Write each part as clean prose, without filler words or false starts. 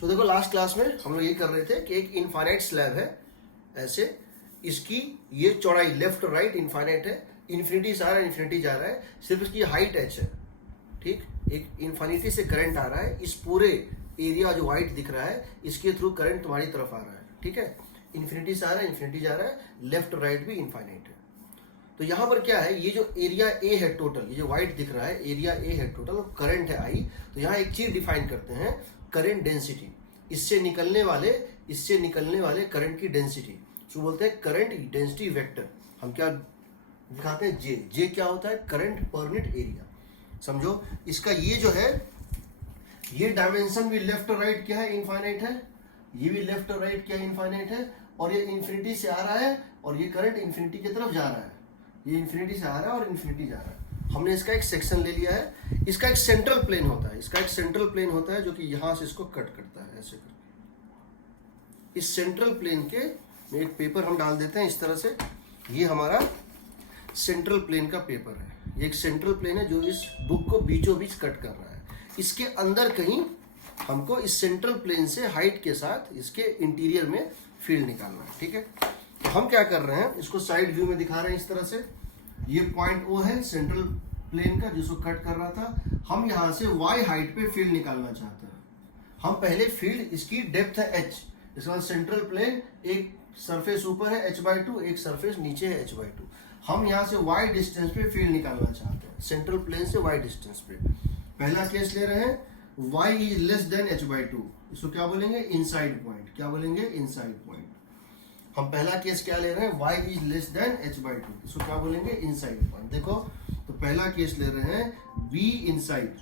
तो देखो last class में हम लोग ये कर रहे थे कि एक इनफाइनाइट स्लैब है ऐसे, इसकी ये चौड़ाई लेफ्ट और राइट इनफाइनाइट है, इन्फिनिटी से आ रहा है, इन्फिनिटी जा रहा है, सिर्फ इसकी हाइट h है। ठीक, एक इन्फिनिटी से करंट आ रहा है, इस पूरे एरिया जो व्हाइट दिख रहा है इसके थ्रू करंट तुम्हारी तरफ आ रहा है। ठीक है, इन्फिनिटी से आ रहा है, इन्फिनिटी जा रहा है, लेफ्ट और राइट भी इनफाइनाइट है। तो यहाँ पर क्या है, ये जो एरिया ए है टोटल, ये जो व्हाइट दिख रहा है एरिया ए है टोटल, और करंट है आई। तो यहाँ एक चीज डिफाइन करते हैं, करंट डेंसिटी, इससे निकलने वाले करंट की डेंसिटी, जो बोलते हैं करंट डेंसिटी वेक्टर। हम क्या दिखाते हैं, जे क्या होता है, करंट पर यूनिट एरिया। समझो, इसका ये जो है, ये डायमेंशन भी लेफ्ट और राइट क्या है, इनफाइनाइट है, ये भी लेफ्ट और राइट क्या है, इनफाइनाइट है, और ये इन्फिनिटी से आ रहा है और ये करंट इन्फिनिटी की तरफ जा रहा है, ये इन्फिनिटी से आ रहा है और इन्फिनिटी जा रहा है। हमने इसका एक सेक्शन ले लिया है, इसका एक सेंट्रल प्लेन होता है, इसका एक सेंट्रल प्लेन होता है जो कि यहां से इसको कट करता है ऐसे करके। इस सेंट्रल प्लेन के में एक पेपर हम डाल देते हैं इस तरह से, ये हमारा सेंट्रल प्लेन का पेपर है, ये एक सेंट्रल प्लेन है जो इस बुक को बीचों बीच कट कर रहा है। इसके अंदर कहीं हमको इस सेंट्रल प्लेन से हाइट के साथ इसके इंटीरियर में फील्ड निकालना है। ठीक है, तो हम क्या कर रहे हैं, इसको साइड व्यू में दिखा रहे हैं इस तरह से। ये पॉइंट ओ है सेंट्रल प्लेन का जिसको कट कर रहा था, हम यहां से y हाइट पे फील्ड निकालना चाहते हैं। हम पहले फील्ड, इसकी डेप्थ है h, इसके बाद सेंट्रल प्लेन, एक सरफेस ऊपर है h/2, एक सरफेस नीचे है h/2। हम यहाँ से y डिस्टेंस पे फील्ड निकालना चाहते हैं, सेंट्रल प्लेन से y डिस्टेंस पे। पहला केस ले रहे हैं, y is less than h/2, इसको क्या बोलेंगे, इनसाइड पॉइंट। क्या बोलेंगे, इनसाइड पॉइंट। हम पहला केस क्या ले रहे हैं, y is less than h/2, इसको क्या बोलेंगे, इनसाइड पॉइंट। देखो, तो पहला केस ले रहे हैं b इनसाइड।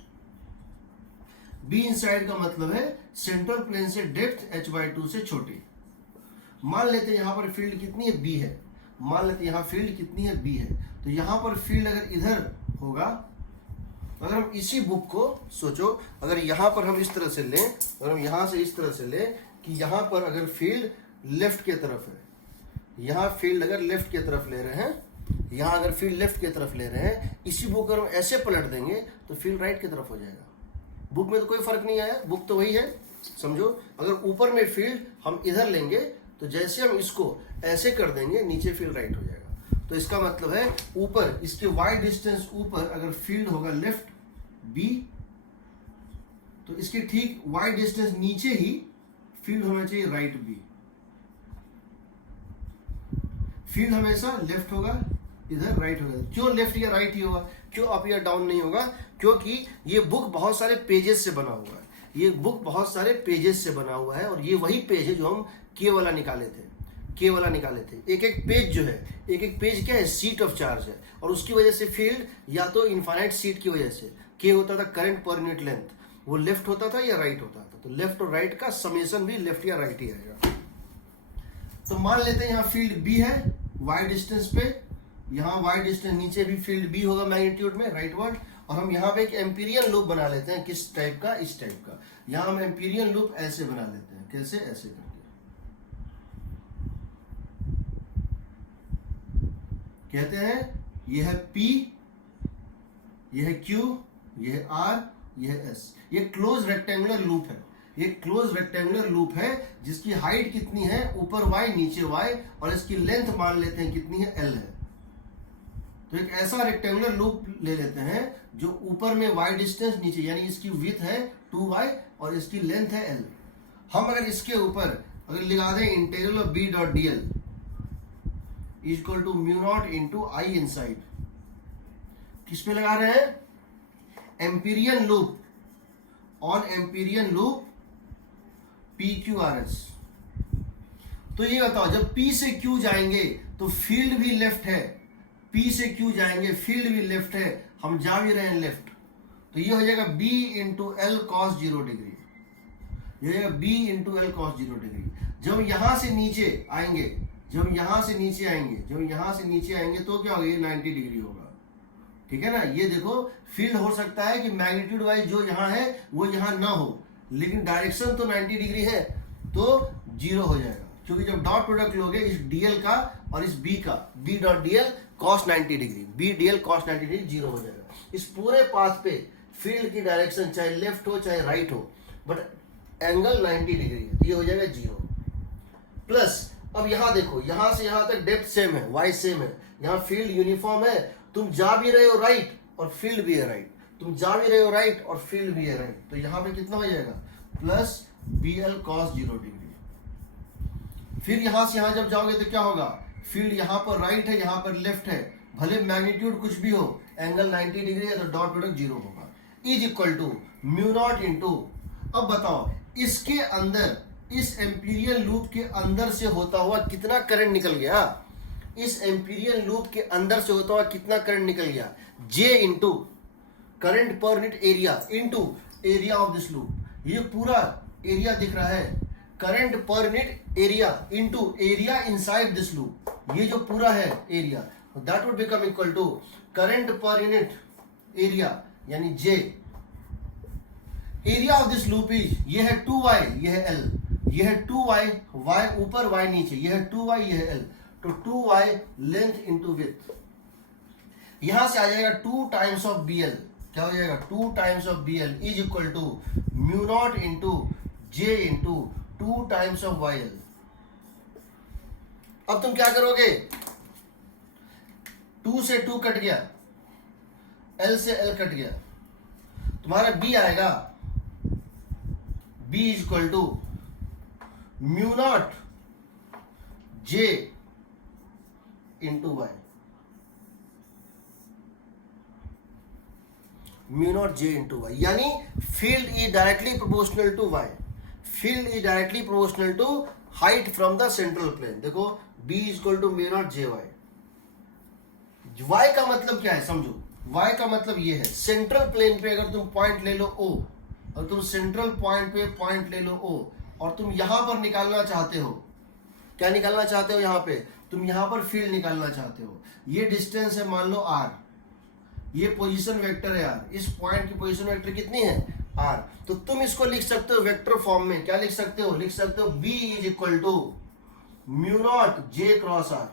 b इनसाइड का मतलब है सेंट्रल प्लेन से डेप्थ h/2 से छोटी। मान लेते हैं यहाँ पर फील्ड कितनी है, b है, मान लेते हैं यहाँ फील्ड कितनी है, b है। तो यहाँ पर फील्ड अगर इधर होगा, अगर हम इसी बुक को सोचो, अगर यहाँ पर हम इस तरह से लें, अगर हम यहाँ से इस तरह से लें कि यहाँ पर अगर फील्ड लेफ्ट के तरफ है, यहाँ फील्ड अगर लेफ्ट की तरफ ले रहे हैं, यहाँ अगर फील्ड लेफ्ट की तरफ ले रहे हैं, इसी बुक अगर हम ऐसे पलट देंगे तो फील्ड राइट की तरफ हो जाएगा। बुक में तो कोई फर्क नहीं आया, बुक तो वही है। समझो, अगर ऊपर में फील्ड हम इधर लेंगे तो जैसे हम इसको ऐसे कर देंगे, नीचे फील्ड राइट हो जाएगा। तो इसका मतलब है ऊपर इसके y डिस्टेंस ऊपर अगर फील्ड होगा लेफ्ट b, तो इसके ठीक y डिस्टेंस नीचे ही फील्ड होना चाहिए राइट b। फील्ड हमेशा लेफ्ट होगा, इधर राइट होगा। क्यों लेफ्ट या राइट ही होगा, क्यों अप या डाउन नहीं होगा, क्योंकि ये बुक बहुत सारे पेजेस से बना हुआ है, ये बुक बहुत सारे पेजेस से बना हुआ है, और ये वही पेज है जो हम के वाला निकाले थे। एक एक पेज जो है, एक एक पेज क्या है, सीट ऑफ चार्ज है, और उसकी वजह से फील्ड या तो इनफाइनाइट सीट की वजह से, के होता था करंट पर यूनिट लेंथ, वो लेफ्ट होता था या राइट होता था, तो लेफ्ट और राइट का समेशन भी लेफ्ट या राइट ही आएगा। तो मान लेते हैं यहाँ फील्ड बी है y डिस्टेंस पे, यहाँ y डिस्टेंस नीचे भी फील्ड बी होगा मैग्नीट्यूड में, राइट वर्ड। और हम यहाँ पे एक एम्पीरियन लूप बना लेते हैं, किस टाइप का, इस टाइप का। यहाँ हम एम्पीरियन लूप ऐसे बना लेते हैं, कैसे, ऐसे करके। कहते हैं ये है P, ये है Q, ये है R, ये है S। ये क्लोज रेक्टेंगुलर लूप है, ये क्लोज रेक्टेंगुलर लूप है जिसकी हाइट कितनी है, ऊपर y नीचे y, और इसकी लेंथ मान लेते हैं कितनी है, L है। तो एक ऐसा रेक्टेंगुलर लूप ले लेते हैं जो ऊपर में y डिस्टेंस, नीचे यानी इसकी विड्थ है 2y और इसकी लेंथ है L। हम अगर इसके ऊपर अगर लगा दें integral of b dot dl equal to mu naught into I inside, किस पे लगा रहे हैं, Amperian loop, on Amperian loop PQRS। तो ये बताओ, जब P से Q जाएंगे तो फील्ड भी लेफ्ट है, P से Q जाएंगे फील्ड भी लेफ्ट है, हम जा भी रहे हैं लेफ्ट, तो ये हो जाएगा B into L cos 0 degree, ये हो जाएगा B into L cos 0 degree. जब यहां से नीचे आएंगे, जब यहां से नीचे आएंगे तो क्या होगा, ये 90 डिग्री होगा। ठीक है ना, ये देखो फील्ड हो सकता है कि मैग्नीट्यूड वाइज जो यहाँ है वो यहाँ ना हो, लेकिन डायरेक्शन तो 90 डिग्री है, तो 0 हो जाएगा, क्योंकि जब डॉट प्रोडक्ट लोगे इस dl का और इस b का, b dot dl cos 90 degree, b dl cos 90 degree 0 हो जाएगा। इस पूरे पाथ पे फील्ड की डायरेक्शन चाहे लेफ्ट हो चाहे राइट हो, बट एंगल 90 डिग्री है, तो ये हो जाएगा 0 प्लस, अब यहां देखो, यहां से यहां तक डेप्थ सेम है, वाई सेम है, यहां फील्ड यूनिफॉर्म है, तुम जा भी रहे हो राइट और फील्ड भी है राइट, तुम जा भी रहे हो राइट और फील्ड भी है राइट, तो यहां पे कितना हो जाएगा प्लस BL cos 0 डिग्री। फिर यहां से यहां जब जाओगे तो क्या होगा, फील्ड यहां पर राइट है, यहां पर लेफ्ट है, भले मैग्नीट्यूड कुछ भी हो, एंगल 90 डिग्री है तो डॉट प्रोडक्ट 0 होगा, is equal to mu naught into, अब बताओ इसके अंदर, इस एम्पीरियल लूप के अंदर से होता हुआ कितना करंट निकल गया, इस एम्पीरियल लूप के अंदर से होता हुआ कितना करंट निकल गया, J into current per unit area into area of this loop, ये पूरा एरिया दिख रहा है, current per unit area into area inside this loop, ये जो पूरा है area, that would become equal to current per unit area यानी J, area of this loop is, ये है 2y, ये है L, ये है 2y, y ऊपर y नीचे, ये है 2y, ये है L, तो 2y लेंथ इंटू विड्थ, यहां से आ जाएगा 2 टाइम्स ऑफ BL, क्या हो जाएगा 2 times of BL is equal to mu naught into J into 2 times of YL। अब तुम क्या करोगे, 2 से 2 कट गया, L से L कट गया, तुम्हारा B आएगा, B is equal to mu naught J into Y, mu naught J into Y, यानी field is directly proportional to Y, field is directly proportional to height from the central plane, देखो B is equal to mu naught JY, Y का मतलब क्या है समझो, Y का मतलब ये है, सेंट्रल प्लेन पे अगर तुम पॉइंट ले लो O, और तुम सेंट्रल पॉइंट पे पॉइंट ले लो O, और तुम यहां पर निकालना चाहते हो, क्या निकालना चाहते हो, यहां पे तुम यहां पर फील्ड निकालना चाहते हो, ये डिस्टेंस है मान लो R, ये पोजीशन वेक्टर है R, इस पॉइंट की पोजीशन वेक्टर कितनी है R, तो तुम इसको लिख सकते हो वेक्टर फॉर्म में, क्या लिख सकते हो, लिख सकते हो B is equal to mu naught J cross R,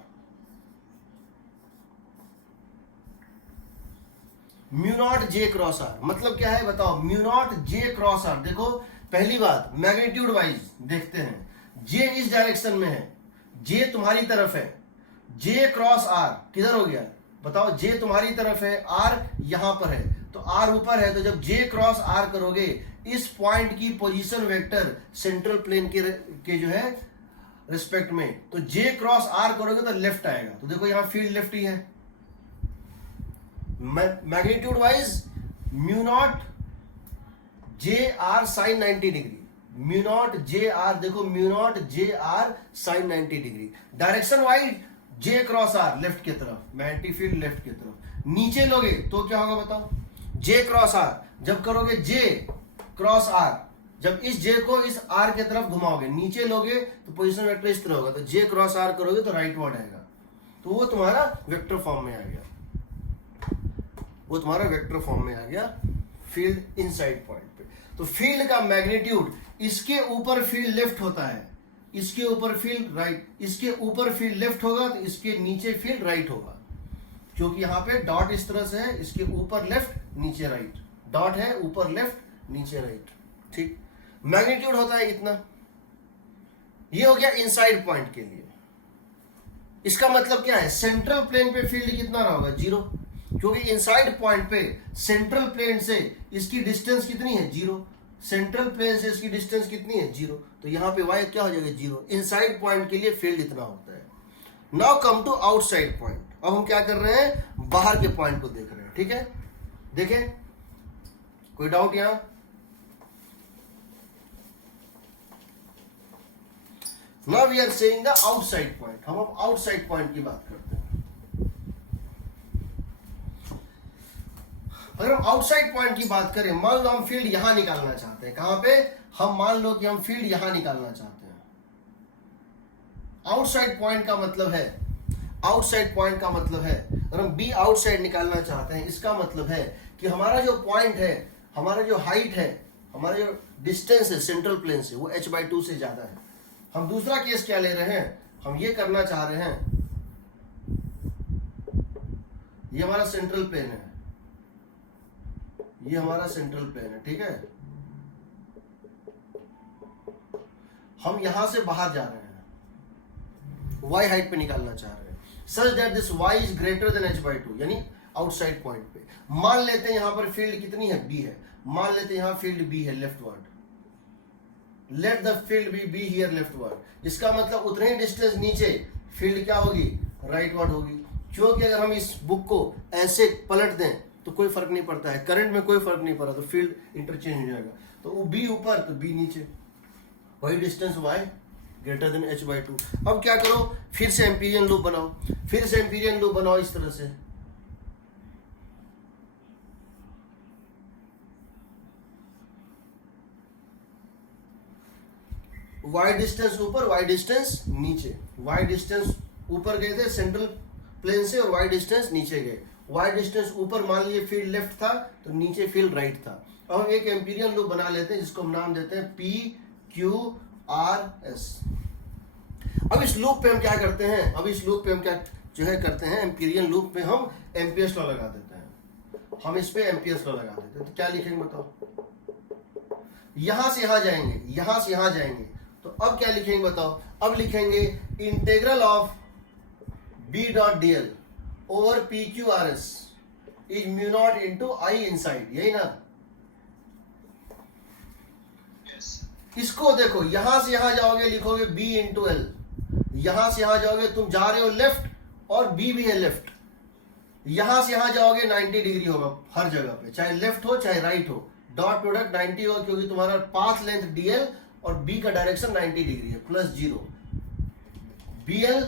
mu naught J cross R मतलब क्या है बताओ, mu naught J cross R, देखो पहली बात मैग्नीट्यूड वाइज देखते हैं, J इस डायरेक्शन में है, J तुम्हारी तरफ है, J क्रॉस R किधर हो गया बताओ, J तुम्हारी तरफ है, R यहां पर है, तो R ऊपर है, तो जब J क्रॉस R करोगे, इस पॉइंट की पोजीशन वेक्टर सेंट्रल प्लेन के जो है रिस्पेक्ट में, तो J क्रॉस R करोगे तो लेफ्ट आएगा, तो देखो यहां फील्ड लेफ्ट ही है, magnitude wise mu naught JR sine 90 degree, mu naught JR, देखो mu naught JR sine 90 degree, direction wise J cross R left की तरफ, मैग्नेटिक फील्ड लेफ्ट की तरफ, नीचे लोगे तो क्या होगा बताओ, J क्रॉस R, जब करोगे J क्रॉस R, जब इस J को इस R के तरफ घुमाओगे, नीचे लोगे तो पोजीशन वेक्टर इस तरह होगा, तो J क्रॉस R करोगे तो राइट वर्ड आएगा, तो वो तुम्हारा वेक्टर फॉर्म में आ गया, वो तुम्हारा वेक्टर फॉर्म में आ गया, फील्ड इनसाइड पॉइंट पे, तो फील्ड का मैग्नीट्यूड, इसके ऊपर फील्ड लेफ्ट होता है, इसके ऊपर फील्ड राइट, इसके ऊपर फील्ड लेफ्ट होगा तो इसके नीचे फील्ड राइट होगा, क्योंकि यहां पे डॉट इस तरह से है, इसके ऊपर लेफ्ट नीचे राइट, डॉट है ऊपर लेफ्ट नीचे राइट, ठीक, मैग्नीट्यूड होता है इतना, ये हो गया इनसाइड पॉइंट के लिए। इसका मतलब क्या है, सेंट्रल प्लेन पे फील्ड कितना रहा होगा 0, क्योंकि इनसाइड पॉइंट पे सेंट्रल प्लेन से इसकी डिस्टेंस कितनी है 0, सेंट्रल प्लेन से इसकी डिस्टेंस कितनी है 0, तो यहाँ पे y क्या हो जाएगा 0, इनसाइड पॉइंट के लिए फील्ड इतना होता है। Now come to outside point, अब हम क्या कर रहे हैं, बाहर के पॉइंट को देख रहे हैं, ठीक है, देखें कोई डाउट यहां, now we are saying the outside point, हम अब आउटसाइड पॉइंट की बात करते हैं। अगर हम आउटसाइड पॉइंट की बात करें, मान लो हम फील्ड यहां निकालना चाहते हैं, कहां पे, हम मान लो कि हम फील्ड यहां निकालना चाहते हैं, आउटसाइड पॉइंट का मतलब है, आउटसाइड पॉइंट का मतलब है, अगर हम बी आउटसाइड निकालना चाहते हैं, इसका मतलब है कि हमारा जो पॉइंट है, हमारा जो हाइट है, हमारा जो डिस्टेंस है सेंट्रल प्लेन से, वो h/2 से ज्यादा है। हम दूसरा केस क्या ले रहे हैं, हम ये करना चाह रहे हैं, ये हमारा सेंट्रल प्लेन है, ये हमारा सेंट्रल प्लेन है, ठीक है, हम यहां से बाहर जा रहे हैं, y हाइट पे निकालना चाह रहे हैं, such that this y is greater than h/2, यानी आउटसाइड पॉइंट पे। मान लेते हैं यहां पर फील्ड कितनी है, b है, मान लेते हैं यहां फील्ड b है leftward, let the field B be here leftward. इसका मतलब उतने ही डिस्टेंस नीचे फील्ड क्या होगी, राइटवर्ड होगी। क्योंकि अगर हम इस बुक को ऐसे पलट दें तो कोई फर्क नहीं पड़ता है, करंट में कोई फर्क नहीं पड़ा, तो फील्ड इंटरचेंज हो जाएगा। तो वो बी ऊपर तो बी नीचे, वही distance y greater than h/2। अब क्या करो, फिर से एम्पीरियन लूप बनाओ, फिर से एम्पीरियन लूप बनाओ इस तरह से। y डिस्टेंस ऊपर, y डिस्टेंस नीचे, y डिस्टेंस ऊपर गए थे सेंट्रल प्लेन से और y डिस्टेंस नीचे गए। y डिस्टेंस ऊपर मान लिए फील्ड लेफ्ट था तो नीचे फील्ड राइट था। अब हम एक एम्पीरियन लूप बना लेते हैं जिसको हम नाम देते हैं PQRS। अब इस लूप पे हम क्या करते हैं, अब इस लूप पे हम क्या जो है करते हैं, एम्पीरियन लूप पे हम एम्पियर्स लॉ लगा देते हैं। हम इस पे एम्पियर्स लॉ लगा देते हैं। तो क्या लिखेंगे बताओ, यहां से यहां जाएंगे, यहां से यहां जाएंगे, तो अब क्या लिखेंगे बताओ, अब लिखेंगे integral of B.dl over PQRS is mu naught into I inside, यही ना। इसको देखो, यहां से यहां जाओगे लिखोगे B इंटू एल, यहां से यहां जाओगे, तुम जा रहे हो लेफ्ट और B भी है लेफ्ट, यहां से यहां जाओगे 90 डिग्री होगा हर जगह पे, चाहे लेफ्ट हो चाहे राइट हो, डॉट प्रोडक्ट 90 होगा क्योंकि तुम्हारा पाथ लेंथ DL और B का डायरेक्शन 90 डिग्री है, प्लस 0 BL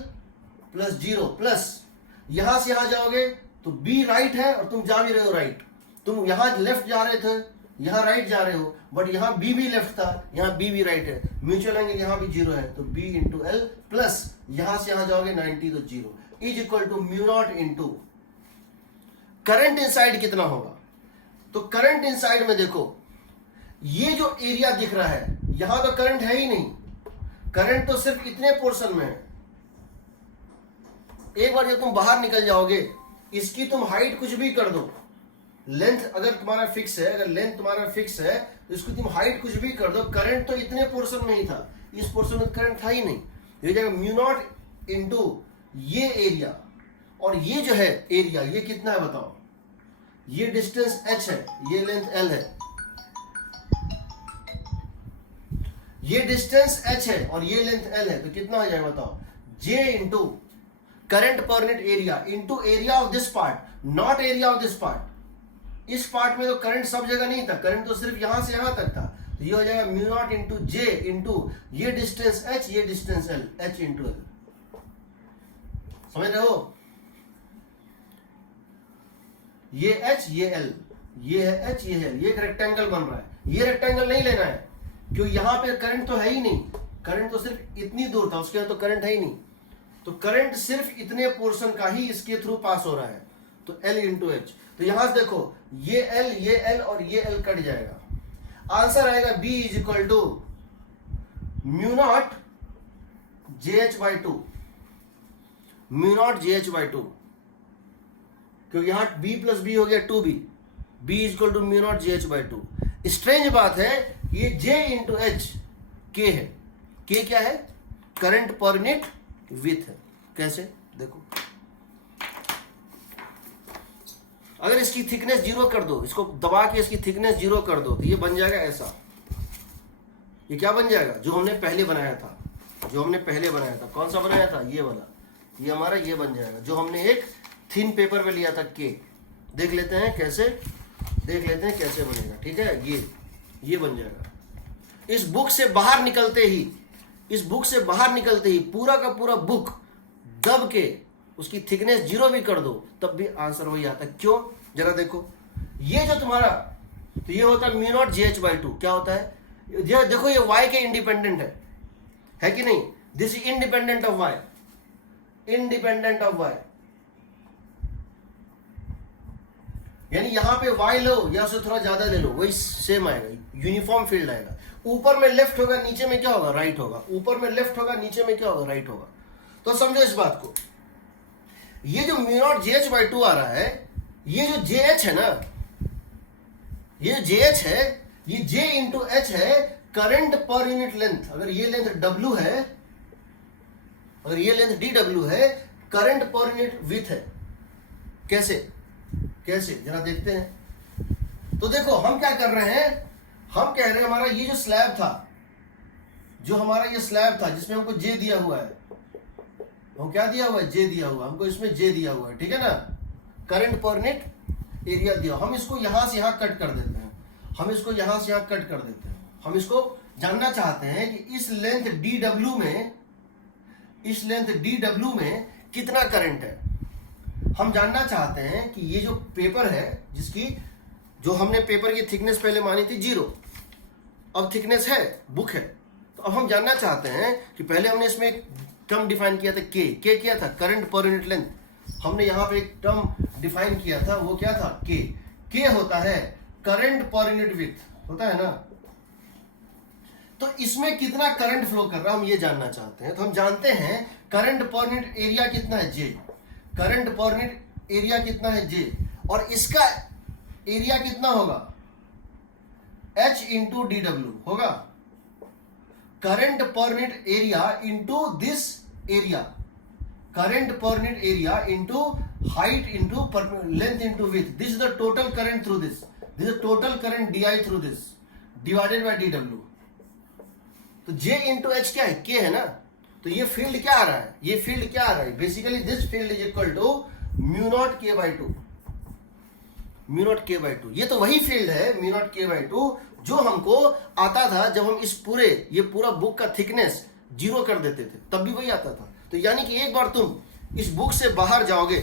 प्लस 0 प्लस यहां से यहां जाओगे तो B राइट है और तुम जा भी रहे हो राइट, तुम यहां लेफ्ट जा रहे थे यहां राइट जा रहे हो, बट यहां B भी लेफ्ट था यहां B भी राइट है, म्यूचुअल एंगल यहां भी 0 है तो B इंटू एल प्लस यहां से यहां जाओगे 90 तो 0 is equal to mu naught into current inside कितना होगा। तो करंट इनसाइड में देखो, ये जो एरिया दिख रहा है यहां तो करंट है ही नहीं, करंट तो सिर्फ इतने पोर्शन में है। एक बार जब तुम बाहर निकल जाओगे, इसकी तुम हाइट कुछ भी कर दो, लेंथ अगर तुम्हारा फिक्स है, अगर लेंथ तुम्हारा फिक्स है तो इसको तुम हाइट कुछ भी कर दो, करंट तो इतने पोर्शन में ही था, इस पोर्शन में करंट था ही नहीं। ये जाएगा म्यू नॉट इंटू ये एरिया, और ये जो है एरिया ये कितना है बताओ, ये डिस्टेंस h है, ये लेंथ l है, ये डिस्टेंस h है और ये लेंथ l है, तो कितना हो जाएगा बताओ, j into current per unit area into area of this part, not area of this part. इस पार्ट में तो करंट सब जगह नहीं था, करंट तो सिर्फ यहां से यहां तक था, तो ये हो जाएगा mu naught into J into ये डिस्टेंस h, ये distance l, h into l। समझ रहे हो, ये h ये l, ये है h ये है l, ये एक रेक्टेंगल बन रहा है। ये रेक्टेंगल नहीं लेना है क्योंकि यहां पे करंट तो है ही नहीं, करंट तो सिर्फ इतनी दूर था, उसके बाद तो करंट है ही नहीं, तो करंट सिर्फ इतने पोर्शन का ही इसके थ्रू पास हो रहा है, तो L इंटू एच। तो यहां से देखो ये L और ये L कट जाएगा, आंसर आएगा B is equal to mu naught JH/2, mu naught JH/2, क्योंकि यहां B प्लस B हो गया 2B, B is equal to mu naught JH/2। Strange बात है, ये J इंटू एच K है, K क्या है, करंट पर यूनिट विथ है। कैसे देखो, अगर इसकी थिकनेस 0 कर दो, इसको दबा के इसकी थिकनेस 0 कर दो, तो ये बन जाएगा ऐसा, ये क्या बन जाएगा, जो हमने पहले बनाया था, जो हमने पहले बनाया था, कौन सा बनाया था, ये वाला, ये हमारा ये बन जाएगा, जो हमने एक थिन पेपर पे लिया था के। देख लेते हैं कैसे, देख लेते हैं कैसे बनेगा, ठीक है, ये बन जाएगा। इस बुक से बाहर निकलते ही, इस बुक से बाहर निकलते ही पूरा का पूरा बुक दब के उसकी थिकनेस 0 भी कर दो, तब भी आंसर वही आता है। क्यों, जरा देखो, ये जो तुम्हारा, तो ये होता है म्यू नॉट JH/2, क्या होता है, ये देखो ये y के इंडिपेंडेंट है कि नहीं, this is independent of y, independent of y, यानी यहां पे y लो या से थोड़ा ज्यादा ले लो, वही सेम आएगा, यूनिफॉर्म फील्ड आएगा। ऊपर में लेफ्ट होगा, नीचे में क्या होगा, राइट होगा, ऊपर में लेफ्ट होगा, नीचे में क्या होगा, राइट होगा। तो समझो इस बात को, ये जो म्यू नॉट JH/2 आ रहा है, ये जो JH है ना, ये JH है, ये J इंटू एच है, करंट पर यूनिट लेंथ, अगर ये लेंथ W है, अगर ये लेंथ DW है, करंट पर यूनिट विथ है। कैसे कैसे जरा देखते हैं। तो देखो हम क्या कर रहे हैं, हम कह रहे हैं हमारा ये जो स्लैब था, जो हमारा ये स्लैब था जिसमें हमको J दिया हुआ है, वो क्या दिया हुआ है, J दिया हुआ, हमको इसमें J दिया हुआ है, ठीक है ना। करंट पर यूनिट एरिया दिया, हम इसको यहां से यहां कट कर देते हैं, हम इसको यहां से यहां कट कर देते हैं। हम इसको जानना चाहते हैं कि इस लेंथ DW में, इस लेंथ DW में कितना करंट है। हम जानना चाहते हैं कि ये जो पेपर है, जिसकी जो हमने पेपर की थिकनेस पहले मानी थी 0, अब थिकनेस है, बुक है। तो अब हम जानना चाहते हैं कि पहले हमने इसमें एक टर्म डिफाइन किया था K क्या था, करंट पर यूनिट लेंथ। हमने यहाँ पे एक टर्म डिफाइन किया था, वो क्या था, K होता है करंट पर यूनिट विथ, होता है ना। तो इसमें कितना करंट फ्लो कर रहा है हम ये जानना चाहते हैं। तो हम जानते हैं करंट पर यूनिट एरिया कितना है, J, current per unit area कितना है J, और इसका एरिया कितना होगा, H इंटू DW होगा। Current per unit area into this area, current per unit area into height into length into with, this is the total current through this is the total current DI through this divided by DW। तो J into H क्या है, K है ना। तो ये field क्या आ रहा है, ये फील्ड क्या आ रहा है, basically this field is equal to mu naught K/2, mu naught K/2। ये तो वही फील्ड है म्यू नॉट K/2 जो हमको आता था जब हम इस पूरे, ये पूरा बुक का थिकनेस 0 कर देते थे, तब भी वही आता था। तो यानी कि एक बार तुम इस बुक से बाहर जाओगे,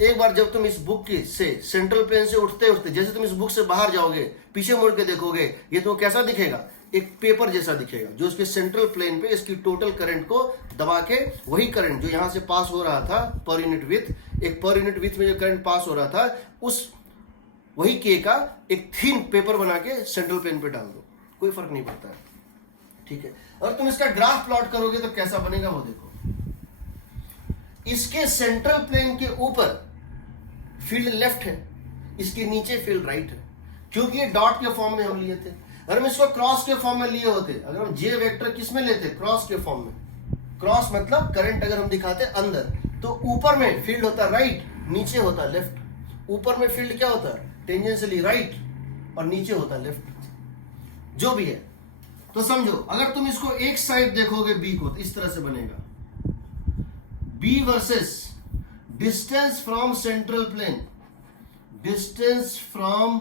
एक बार जब तुम इस बुक की से सेंट्रल प्लेन से उठते उठते, जैसे तुम इस बुक से बाहर जाओगे, पीछे मुड़ के देखोगे, ये तो कैसा दिखेगा, एक पेपर जैसा दिखेगा, जो उसके सेंट्रल प्लेन पे इसकी टोटल करंट को दबा के, वही करंट जो यहां से पास हो रहा था पर यूनिट विथ, एक पर यूनिट विथ में जो करंट पास हो रहा था, उस वही K का एक थीन पेपर बना के सेंट्रल प्लेन पे डाल दो, कोई फर्क नहीं पड़ता है, ठीक है। और तुम इसका ग्राफ प्लॉट करोगे तो कैसा बनेगा वो देखो। इसके सेंट्रल प्लेन के ऊपर फील्ड लेफ्ट है, इसके नीचे फील्ड राइट है, क्योंकि ये डॉट के फॉर्म में हम लिए थे। अगर हम इसको क्रॉस के फॉर्म में लिए होते, अगर हम J वेक्टर किस में लेते, क्रॉस के फॉर्म में, क्रॉस मतलब करंट अगर हम दिखाते अंदर, तो ऊपर में फील्ड होता राइट, नीचे होता लेफ्ट। ऊपर में फील्ड क्या होता है, टेंजेंशियली राइट, और नीचे होता लेफ्ट, जो भी है। तो समझो, अगर तुम इसको एक साइड देखोगे B को, तो इस तरह से बनेगा, B versus distance from central plane, distance from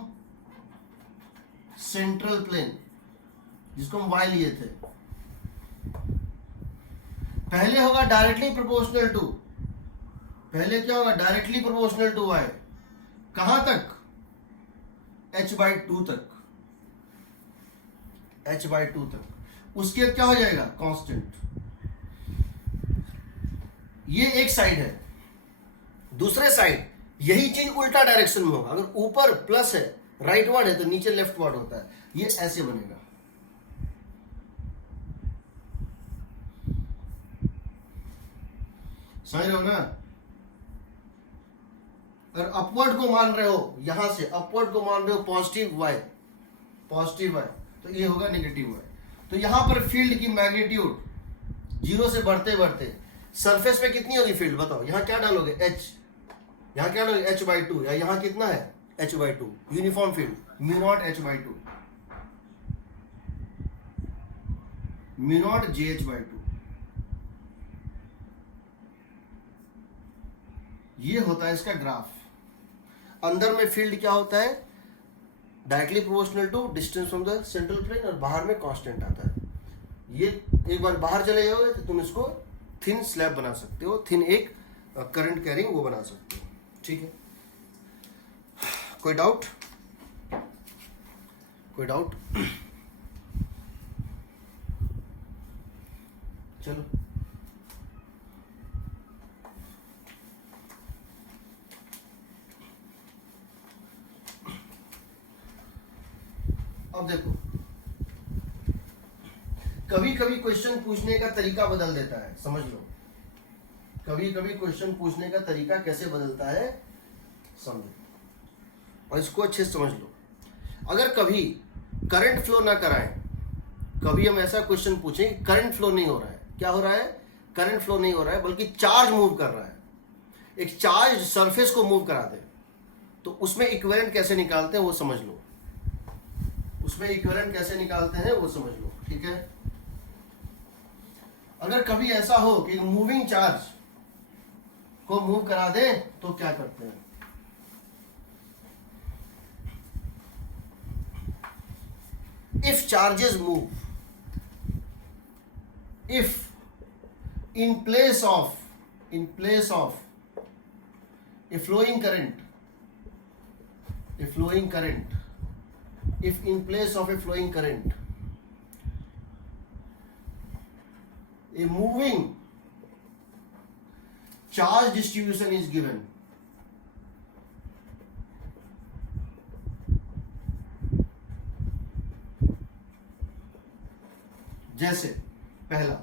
central plane, जिसको हम Y लिए थे। पहले होगा डायरेक्टली प्रोपोर्शनल टू, पहले क्या होगा, डायरेक्टली प्रोपोर्शनल टू Y, कहां तक, H/2 तक, H/2 तक। उसके बाद क्या हो जाएगा, कांस्टेंट। ये एक साइड है, दूसरे साइड यही चीज उल्टा डायरेक्शन में होगा। अगर ऊपर प्लस है, राइट वर्ड है, तो नीचे लेफ्ट वर्ड होता है। ये ऐसे बनेगा, समझ रहे हो ना। अगर अपवर्ड को मान रहे हो, यहां से अपवर्ड को मान रहे हो पॉजिटिव Y, पॉजिटिव Y, तो ये होगा नेगेटिव Y। तो यहां पर फील्ड की मैग्नीट्यूड 0 से बढ़ते बढ़ते सरफेस पे कितनी होगी फील्ड, बताओ। यहां क्या डालोगे, H, यहां क्या डालोगे, H/2, या यहां कितना है, H/2, uniform field, mu naught H/2, mu naught JH/2। ये होता है इसका ग्राफ। अंदर में फील्ड क्या होता है, directly proportional to distance from the central plane, और बाहर में कांस्टेंट आता है। ये एक बार बाहर चले जाओगे तो तुम इसको थिन स्लैब बना सकते हो, थिन एक करंट कैरिंग वो बना सकते हो, ठीक है। कोई डाउट, कोई डाउट, चलो। अब देखो, कभी कभी क्वेश्चन पूछने का तरीका बदल देता है, समझ लो। कभी कभी क्वेश्चन पूछने का तरीका कैसे बदलता है समझो, और इसको अच्छे से समझ लो। अगर कभी करंट फ्लो ना कराएं, कभी हम ऐसा क्वेश्चन पूछें कि करंट फ्लो नहीं हो रहा है, क्या हो रहा है, करंट फ्लो नहीं हो रहा है बल्कि चार्ज मूव कर रहा है, एक चार्ज सरफेस को मूव करा दे, तो उसमें इक्विवेलेंट कैसे निकालते हैं वो समझ लो, उसमें इक्विवेलेंट कैसे निकालते हैं वो समझ लो, ठीक है। अगर कभी ऐसा हो कि मूविंग चार्ज को मूव करा दे तो क्या करते हैं, if charges move, if in place of a flowing current, if in place of a flowing current a moving charge distribution is given, जैसे पहला,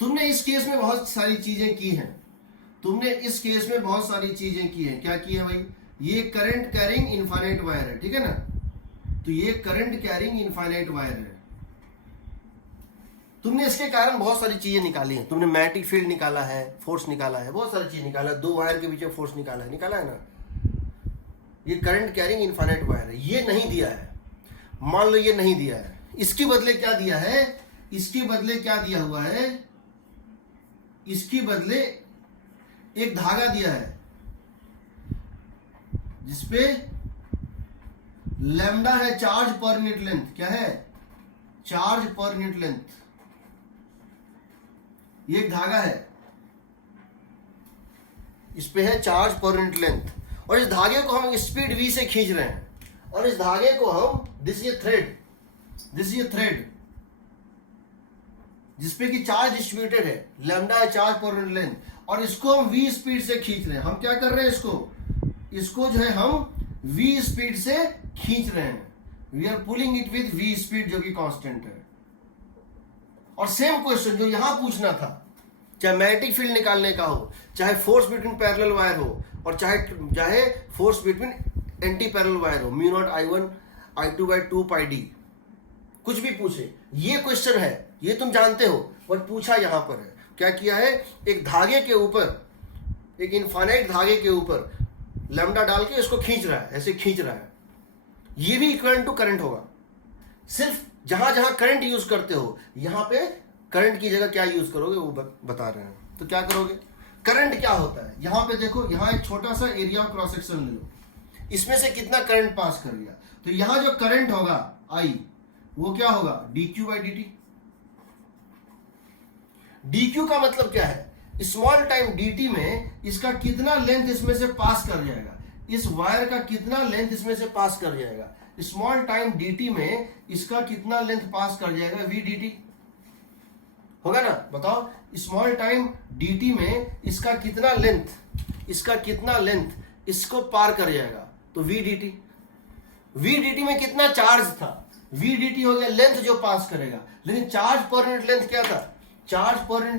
तुमने इस केस में बहुत सारी चीजें की हैं, क्या की है भाई, ये करंट कैरिंग इनफाइनाइट वायर है, ठीक है ना, तो ये करंट कैरिंग इनफाइनाइट वायर है, तुमने इसके कारण बहुत सारी चीजें निकाली हैं, तुमने मैग्नेटिक फील्ड निकाला है, फोर्स निकाला है, बहुत सारी चीज निकाला है, दो वायर के बीच में फोर्स निकाला है ना, ये करंट कैरिंग इनफाइनाइट वायर है, ये नहीं दिया है, मान लो ये नहीं दिया है, इसके बदले क्या दिया है, इसके बदले क्या दिया हुआ है, इसके बदले एक धागा दिया है जिसपे लैम्डा है, चार्ज पर यूनिट लेंथ, क्या है, चार्ज पर यूनिट लेंथ, ये एक धागा है, इस पे है चार्ज पर यूनिट लेंथ, और इस धागे को हम स्पीड v से खींच रहे हैं, और इस धागे को हम दिस इज थ्रेड जिसपे कि चार्ज डिस्ट्रीब्यूटेड है, लैम्डा है चार्ज पर यूनिट लेंथ, और इसको हम v स्पीड से खींच रहे हैं, हम क्या कर रहे हैं, इसको जो है हम v स्पीड से खींच रहे हैं, we are pulling it with v speed जो कि कांस्टेंट है। और सेम क्वेश्चन जो यहां पूछना था, चाहे मैग्नेटिक फील्ड निकालने का हो, चाहे फोर्स बिटवीन पैरेलल वायर हो, और चाहे force between antiparallel wire हो, mu naught I1 I2 by 2 pi d, कुछ भी पूछे, ये क्वेश्चन है, ये तुम जानते हो, बट पूछा यहां पर है, क्या किया है, एक धागे के ऊपर, एक इनफाइनाइट धागे के ऊपर लैम्डा डाल के इसको खींच रहा है, ऐसे खींच रहा है, ये भी इक्विवेलेंट टू करंट होगा, सिर्फ जहां जहां करंट यूज करते हो यहां पे करंट की जगह क्या यूज करोगे वो बता रहे हैं। तो क्या करोगे, करंट क्या होता है, यहां पे देखो, यहां एक छोटा सा एरिया ऑफ क्रॉस सेक्शन ले लो, इसमें से कितना करंट पास कर गया, तो यहां जो करंट होगा I, वो क्या होगा, dq by dt। dq का मतलब क्या है, स्मॉल टाइम dt में इसका कितना लेंथ इसमें से पास कर जाएगा, इस वायर का कितना लेंथ इसमें से पास कर जाएगा, स्मॉल टाइम dt में इसका कितना लेंथ पास कर जाएगा, v dt होगा ना, बताओ, स्मॉल टाइम dt में इसका कितना लेंथ इसको पार कर जाएगा, तो v dt में कितना चार्ज था, v dt हो गया लेंथ जो पास करेगा, लेकिन चार्ज पर यूनिट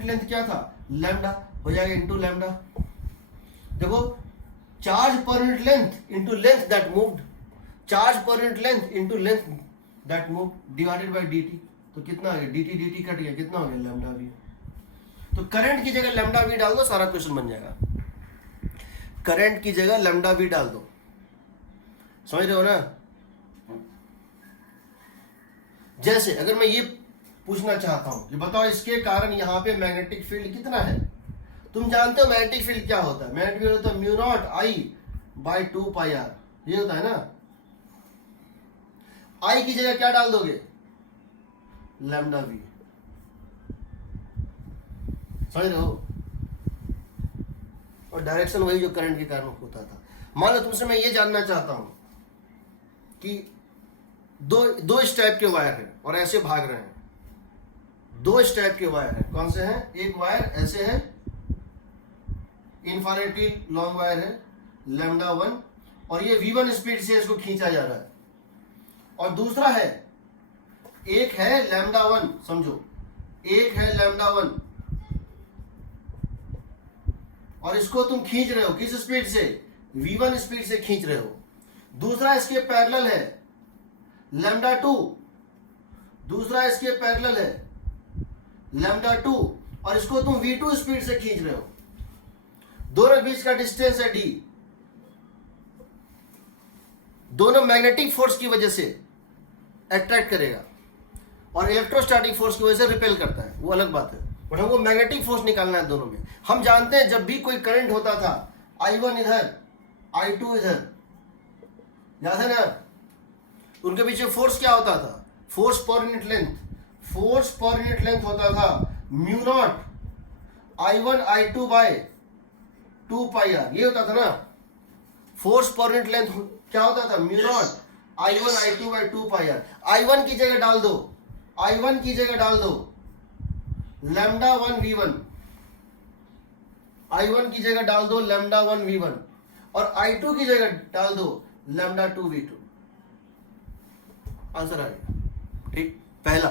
लेंथ क्या था, लैम्डा हो जाएगा इंटू लैम्डा, देखो, charge per unit length into length that moved, charge per unit length into length that moved divided by dt, तो कितना आ गया, dt कट गया, कितना हो गया, लैम्डा v। तो करंट की जगह लैम्डा v डाल दो, सारा क्वेश्चन बन जाएगा, करंट की जगह लैम्डा v डाल दो, समझ रहे हो ना। जैसे अगर मैं ये पूछना चाहता हूं कि बताओ इसके कारण यहां पे मैग्नेटिक फील्ड कितना है, तुम जानते हो मैग्नेटिक फील्ड क्या होता है, मैग्नेटिक फील्ड होता है mu naught I by 2 pi r, ये होता है ना, I की जगह क्या डाल दोगे, लैम्डा v, समझ रहे हो, और डायरेक्शन वही जो करंट के कारण होता था। मान लो तुमसे मैं ये जानना चाहता हूं कि दो इस टाइप के वायर हैं और ऐसे भाग रहे हैं, दो इस टाइप के वायर हैं, कौन से हैं, एक वायर ऐसे है, इनफाइनाइटली लॉन्ग वायर है, लैम्डा 1, और ये v1 स्पीड से इसको खींचा जा रहा है, और दूसरा है, एक है लैम्डा 1, समझो, एक है लैम्डा 1, और इसको तुम खींच रहे हो किस स्पीड से, v1 स्पीड से खींच रहे हो, दूसरा इसके पैरेलल है लैम्डा 2, दूसरा इसके पैरेलल है लैम्डा 2, और इसको तुम v2 स्पीड से खींच रहे हो, दोनों बीच का डिस्टेंस है d, दोनों मैग्नेटिक फोर्स की वजह से अट्रैक्ट करेगा और इलेक्ट्रोस्टैटिक फोर्स की वजह से रिपेल करता है, वो अलग बात है, बट हमको मैग्नेटिक फोर्स निकालना है दोनों में। हम जानते हैं जब भी कोई करंट होता था, I1 इधर I2 इधर, याद है ना, उनके पीछे फोर्स क्या होता था, फोर्स पर यूनिट लेंथ, फोर्स पर यूनिट लेंथ होता था mu naught I1 I2 bye 2πr, ये होता था ना, फोर्स पर यूनिट लेंथ क्या होता था, mu naught I1 I2 bye 2πr। I1 की जगह डाल दो, I1 की जगह डाल दो लैम्डा 1 V1, I1 की जगह डाल दो लैम्डा 1 V1, और I2 की जगह डाल दो लैम्डा 2 V2। आंसर आ गया, ठीक, पहला।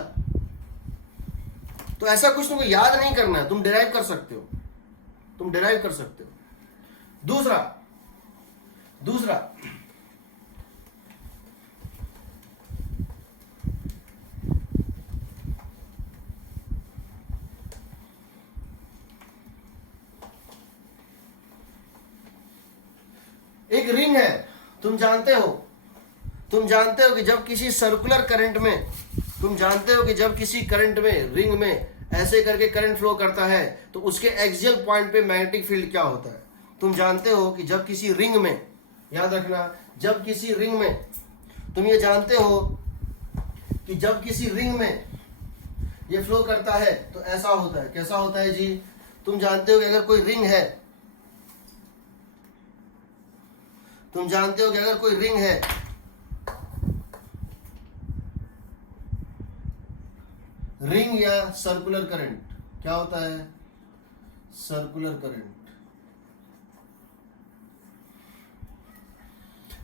तो ऐसा कुछ तुमको याद नहीं करना है, तुम डिराइव कर सकते हो, तुम डिराइव कर सकते हो। दूसरा एक रिंग है, तुम जानते हो कि जब किसी सर्कुलर करंट में, तुम जानते हो कि जब किसी करंट में, रिंग में ऐसे करके करंट फ्लो करता है तो उसके एक्सियल पॉइंट पे मैग्नेटिक फील्ड क्या होता है। तुम जानते हो कि जब किसी रिंग में, याद रखना, जब किसी रिंग में, तुम ये जानते हो कि जब किसी रिंग में ये फ्लो करता है तो ऐसा होता है, कैसा होता है जी, तुम जानते हो कि अगर कोई रिंग है, तुम जानते हो कि अगर कोई रिंग है, रिंग या सर्कुलर करंट, क्या होता है, सर्कुलर करंट,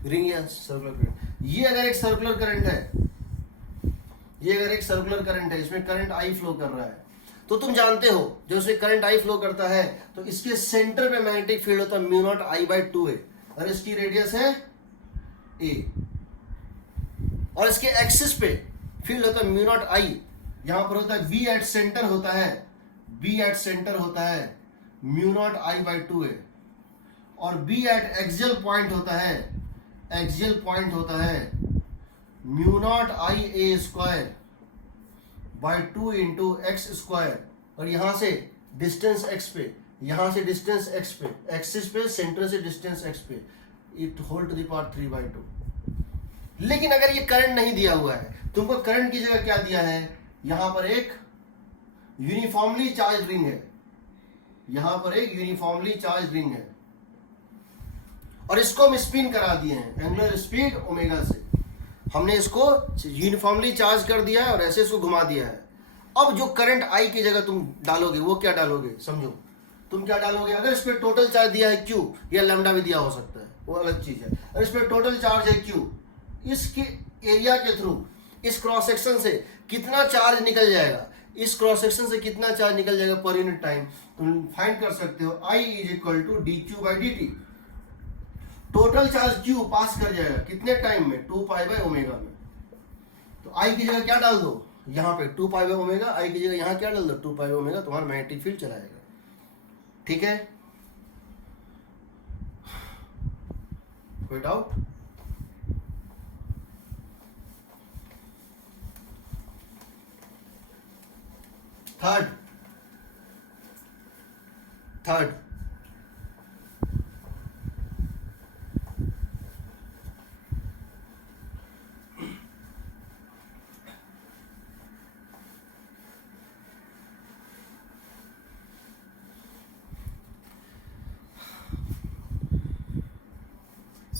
रिंग या सर्कुलर करंट, ये अगर एक सर्कुलर करंट है, ये अगर एक सर्कुलर करंट है, इसमें करंट आई फ्लो कर रहा है, तो तुम जानते हो जब इसमें करंट आई फ्लो करता है तो इसके सेंटर पे मैग्नेटिक फील्ड होता है mu naught I bye 2a, और इसकी रेडियस है a, और इसके एक्सिस पे फील्ड होता है म्यू नॉट I, यहां पर होता है v एट सेंटर होता है, b एट सेंटर होता है mu naught I bye 2a, और b एट एक्सियल पॉइंट होता है, एक्सियल पॉइंट होता है mu naught I a square by 2 into x square, और यहां से डिस्टेंस x पे, यहां से डिस्टेंस x पे, एक्सिस पे, सेंटर से डिस्टेंस x पे, it whole to the power 3/2। लेकिन अगर ये करंट नहीं दिया हुआ है, तुमको करंट की जगह क्या दिया है, यहां पर एक यूनिफॉर्मली चार्ज रिंग है, यहां पर एक यूनिफॉर्मली चार्ज रिंग है, और इसको हम स्पिन करा दिए हैं एंगुलर स्पीड ओमेगा से, हमने इसको यूनिफॉर्मली चार्ज कर दिया है और ऐसे इसको घुमा दिया है। अब जो करंट आई की जगह तुम डालोगे वो क्या डालोगे, समझो, तुम क्या डालोगे, अगर इस पे टोटल चार्ज दिया है Q, या लैम्डा भी दिया हो सकता है, वो अलग चीज है, अगर इस पे टोटल चार्ज है Q, इसके एरिया के थ्रू इस क्रॉस सेक्शन से कितना चार्ज निकल जाएगा, इस क्रॉस सेक्शन से कितना चार्ज निकल जाएगा पर यूनिट टाइम, तुम फाइंड कर सकते हो। I = dq/dt, total charge Q पास कर जाएगा कितने टाइम में, 2π/ω में। तो I की जगह क्या डाल दो, यहाँ पे 2π/ω, I की जगह यहाँ क्या डाल दो, 2π/ω, तुम्हारा मैग्नेटिक फील्ड चला जाएगा, ठीक है, कोई डाउट। थर्ड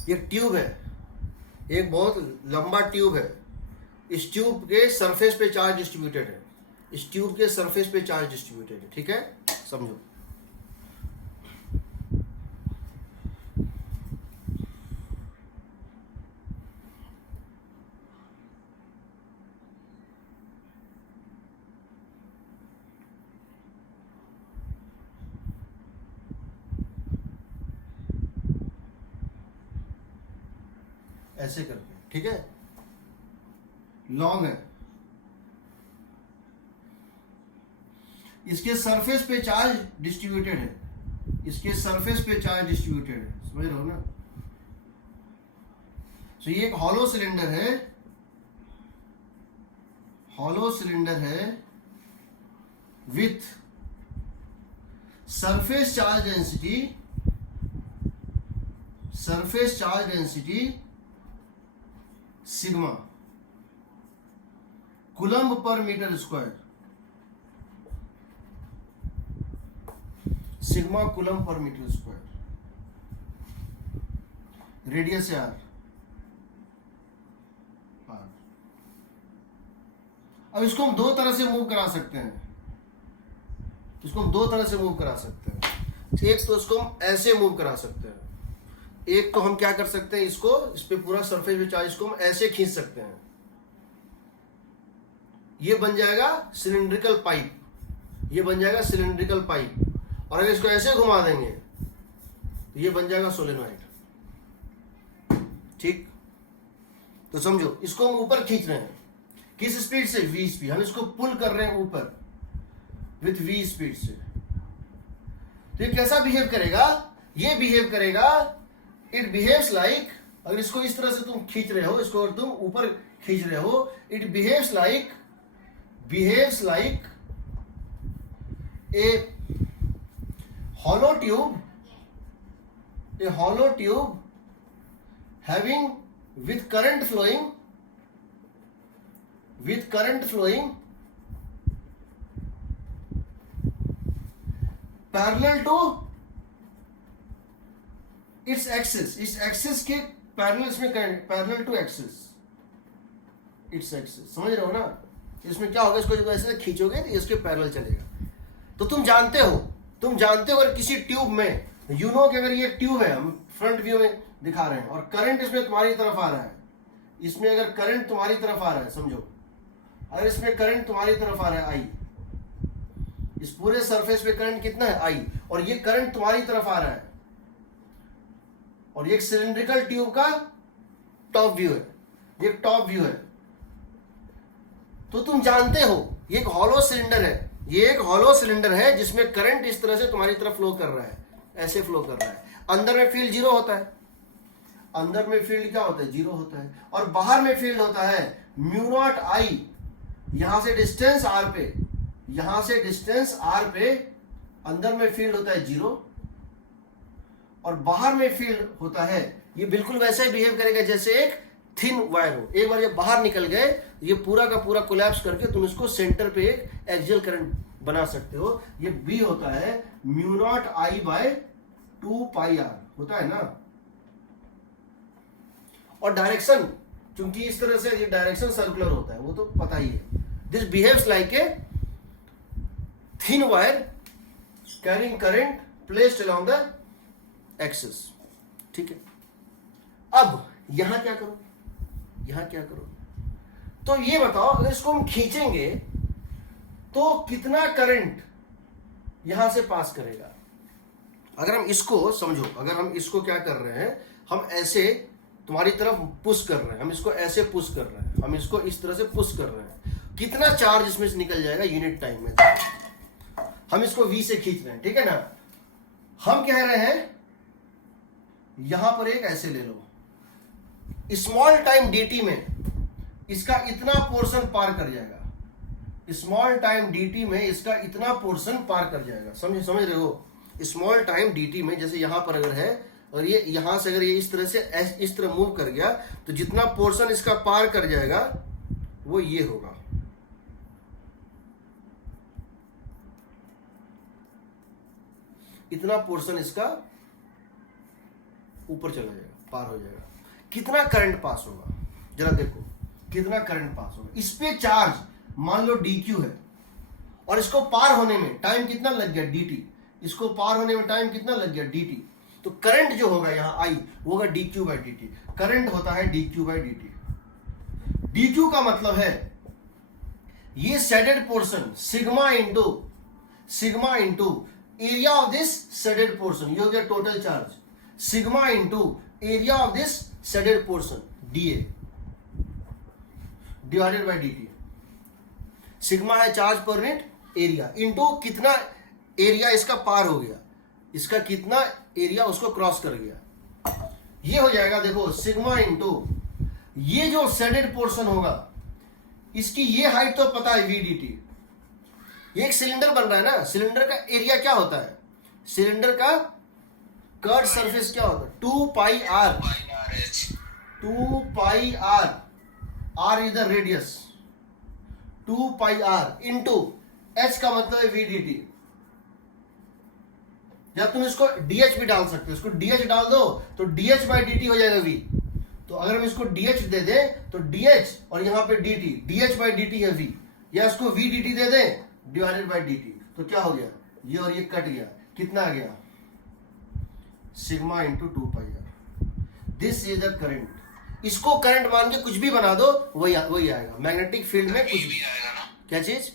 ये ट्यूब है, एक बहुत लंबा ट्यूब है, इस ट्यूब के सरफेस पे चार्ज डिस्ट्रीब्यूटेड है, इस ट्यूब के सरफेस पे चार्ज डिस्ट्रीब्यूटेड है, ठीक है, समझो। ऐसे करके, ठीक है, लॉन्ग है, इसके सरफेस पे चार्ज डिस्ट्रीब्यूटेड है, इसके सरफेस पे चार्ज डिस्ट्रीब्यूटेड है, समझ रहे हो ना। तो ये एक हॉलो सिलेंडर है, हॉलो सिलेंडर है with surface charge density, surface charge density sigma coulomb पर मीटर स्क्वायर, सिग्मा कूलम्ब पर मीटर स्क्वायर, रेडियस है आर। अब इसको हम दो तरह से मूव करा सकते हैं, इसको हम दो तरह से मूव करा सकते हैं। एक तो इसको हम ऐसे मूव करा सकते हैं, एक तो हम क्या कर सकते हैं, इसको इस पे पूरा सरफेस पे चार्ज को हम ऐसे खींच सकते हैं, ये बन जाएगा सिलिंड्रिकल पाइप, ये बन जाएगा सिलिंड्रिकल पाइप। और अगर इसको ऐसे घुमा देंगे तो ये बन जाएगा सोलेनॉइड। ठीक, तो समझो इसको हम ऊपर खींच रहे हैं, किस स्पीड से, v स्पीड, हम इसको पुल कर रहे हैं ऊपर विथ v स्पीड से। तो ये कैसा बिहेव करेगा, ये बिहेव करेगा, इट बिहेव्स लाइक, अगर इसको इस तरह से तुम खींच रहे हो, इसको अगर तुम ऊपर खींच रहे हो, it behaves like a hollow tube having with current flowing parallel to its axis के पैरेलल इसमें current, parallel to axis, its axis, समझ रहे हो ना। इसमें क्या होगा, इसको जब ऐसे खींचोगे तो इसके पैरेलल चलेगा। तो तुम जानते हो अगर किसी ट्यूब में, यू नो कि अगर ये ट्यूब है, हम फ्रंट व्यू में दिखा रहे हैं, और करंट इसमें तुम्हारी तरफ आ रहा है, इसमें अगर करंट तुम्हारी तरफ आ रहा है, समझो अगर इसमें करंट तुम्हारी तरफ आ रहा है आई, इस पूरे सरफेस पे करंट कितना है आई, और ये करंट तुम्हारी तरफ आ रहा है, और ये एक सिलिंड्रिकल ट्यूब का टॉप व्यू है, ये एक टॉप व्यू है। तो तुम जानते हो ये एक हॉलो सिलेंडर है, ये एक हॉलो सिलेंडर है जिसमें करंट इस तरह से तुम्हारी तरफ फ्लो कर रहा है, ऐसे फ्लो कर रहा है। अंदर में फील्ड जीरो होता है, अंदर में फील्ड क्या होता है, जीरो होता है, और बाहर में फील्ड होता है म्यू नॉट आई, यहां से डिस्टेंस आर पे, यहां से डिस्टेंस आर पे अंदर में फील्ड होता है जीरो, और बाहर में फील्ड होता है, ये बिल्कुल वैसे ही बिहेव करेगा जैसे एक थिन वायर हो। एक बार जब बाहर निकल गए ये पूरा का पूरा कोलैप्स करके तुम इसको सेंटर पे एक एक्सियल करंट बना सकते हो। ये बी होता है mu naught I by 2 pi r होता है ना। और डायरेक्शन, चूंकि इस तरह से ये डायरेक्शन सर्कुलर होता है, वो तो पता ही है। This behaves like a thin wire carrying current placed along the axis. ठीक है, अब यहां क्या करो, यहां क्या करो, तो ये बताओ अगर इसको हम खींचेंगे तो कितना करंट यहां से पास करेगा। अगर हम इसको समझो, अगर हम इसको क्या कर रहे हैं, हम ऐसे तुम्हारी तरफ पुश कर रहे हैं, हम इसको ऐसे पुश कर रहे हैं, हम इसको इस तरह से पुश कर रहे हैं, कितना चार्ज इसमें से निकल जाएगा यूनिट टाइम में। हम इसको V से खींच रहे हैं, ठीक है ना। हम कह रहे हैं यहां पर एक ऐसे ले लो, स्मॉल टाइम dt में इसका इतना पोर्शन पार कर जाएगा, स्मॉल टाइम dt में इसका इतना पोर्शन पार कर जाएगा। समझ रहे हो, स्मॉल टाइम dt में जैसे यहां पर अगर है और ये यहां से अगर ये इस तरह से इस तरह मूव कर गया तो जितना पोर्शन इसका पार कर जाएगा वो ये होगा। इतना पोर्शन इसका ऊपर चला जाएगा, पार हो जाएगा। कितना करंट पास होगा जरा देखो, कितना करंट पास होगा। इस पे चार्ज मान लो dq है और इसको पार होने में टाइम कितना लग गया dt, इसको पार होने में टाइम कितना लग गया dt। तो करंट जो होगा यहाँ I वो होगा dq बाई dt। करंट होता है dq बाई dt। dq का मतलब है ये shaded portion sigma into area of this shaded portion, ये हो गया total charge, sigma into area of this shaded portion dA divided by dt। Sigma है charge per unit area into कितना area इसका पार हो गया, इसका कितना एरिया उसको क्रॉस कर गया, ये हो जाएगा देखो सिग्मा इनटू ये जो शेडेड पोर्शन होगा इसकी ये हाइट तो पता है VDT। ये एक सिलेंडर बन रहा है ना, सिलेंडर का एरिया क्या होता है, सिलेंडर का कर्व सरफेस क्या होता है 2 पाई r, 2 pi r, r is the radius, 2 pi r into h का मतलब है VDT। जब तुम इसको DH भी डाल सकते हो, इसको DH डाल दो तो DH बाई dt हो जाएगा V। तो अगर हम इसको DH दे दें तो DH और यहां पे dt, DH बाई dt है V, या इसको VDT दे दें डिवाइडेड बाई dt, तो क्या हो गया, ये और ये कट गया, कितना आ गया sigma into 2 pi r। This is the current. इसको करंट मान के कुछ भी बना दो वही आएगा। मैग्नेटिक फील्ड में कुछ भी आएगा ना, क्या चीज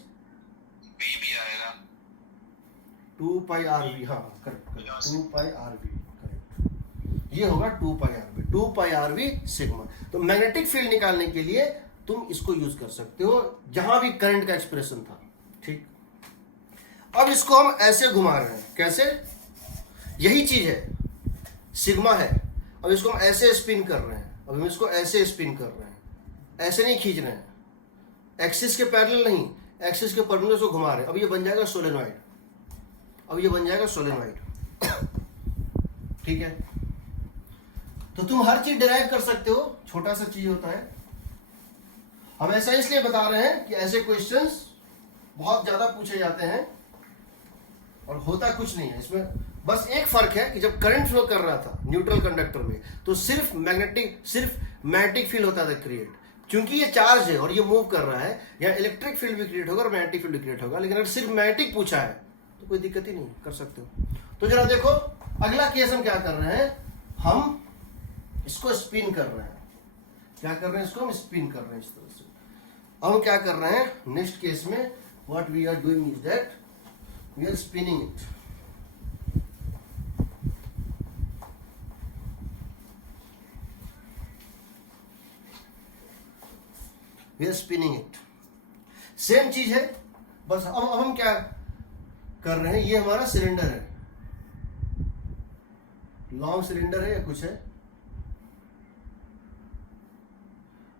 भी आएगा 2 पाई RV, हाँ करेक्ट 2 पाई RV करेक्ट, ये होगा 2 पाई RV, 2 पाई RV सिग्मा। तो मैग्नेटिक फील्ड निकालने के लिए तुम इसको यूज कर सकते हो जहां भी करंट का एक्सप्रेशन था, ठीक। अब इसको हम ऐसे घुमा रहे हैं, कैसे, यही चीज है सिग्मा है, अब इसको हम ऐसे स्पिन कर रहे हैं, अब हम इसको ऐसे स्पिन कर रहे हैं, ऐसे नहीं खींच रहे हैं, एक्सिस के पैरेलल नहीं, एक्सिस के पैरेलल इसको घुमा रहे हैं। अब ये बन जाएगा सोलेनॉइड, अब ये बन जाएगा सोलेनॉइड, ठीक है। तो तुम हर चीज डिराइव कर सकते हो, छोटा सा चीज होता है। हम ऐसा इसलिए बता रहे हैं कि ऐसे क्वेश्चंस बहुत ज्यादा पूछे जाते हैं और होता कुछ नहीं है इसमें। बस एक फर्क है कि जब करंट फ्लो कर रहा था न्यूट्रल कंडक्टर में तो सिर्फ मैग्नेटिक फील्ड होता था क्रिएट, क्योंकि ये चार्ज है और ये मूव कर रहा है, या इलेक्ट्रिक फील्ड भी क्रिएट होगा और मैग्नेटिक फील्ड भी क्रिएट होगा। लेकिन अगर सिर्फ मैग्नेटिक पूछा है तो कोई दिक्कत ही नहीं, कर सकते हो। तो जरा देखो अगला केस हम क्या कर रहे हैं, हम इसको स्पिन कर रहे हैं, क्या कर रहे हैं, इसको हम स्पिन कर रहे हैं इस तरह से। अब हम क्या कर रहे हैं नेक्स्ट केस में, what we are doing is that we are spinning it. We are spinning it, same चीज है, बस अब हम क्या कर रहे हैं, ये हमारा सिलेंडर है, लॉन्ग सिलेंडर है या कुछ है,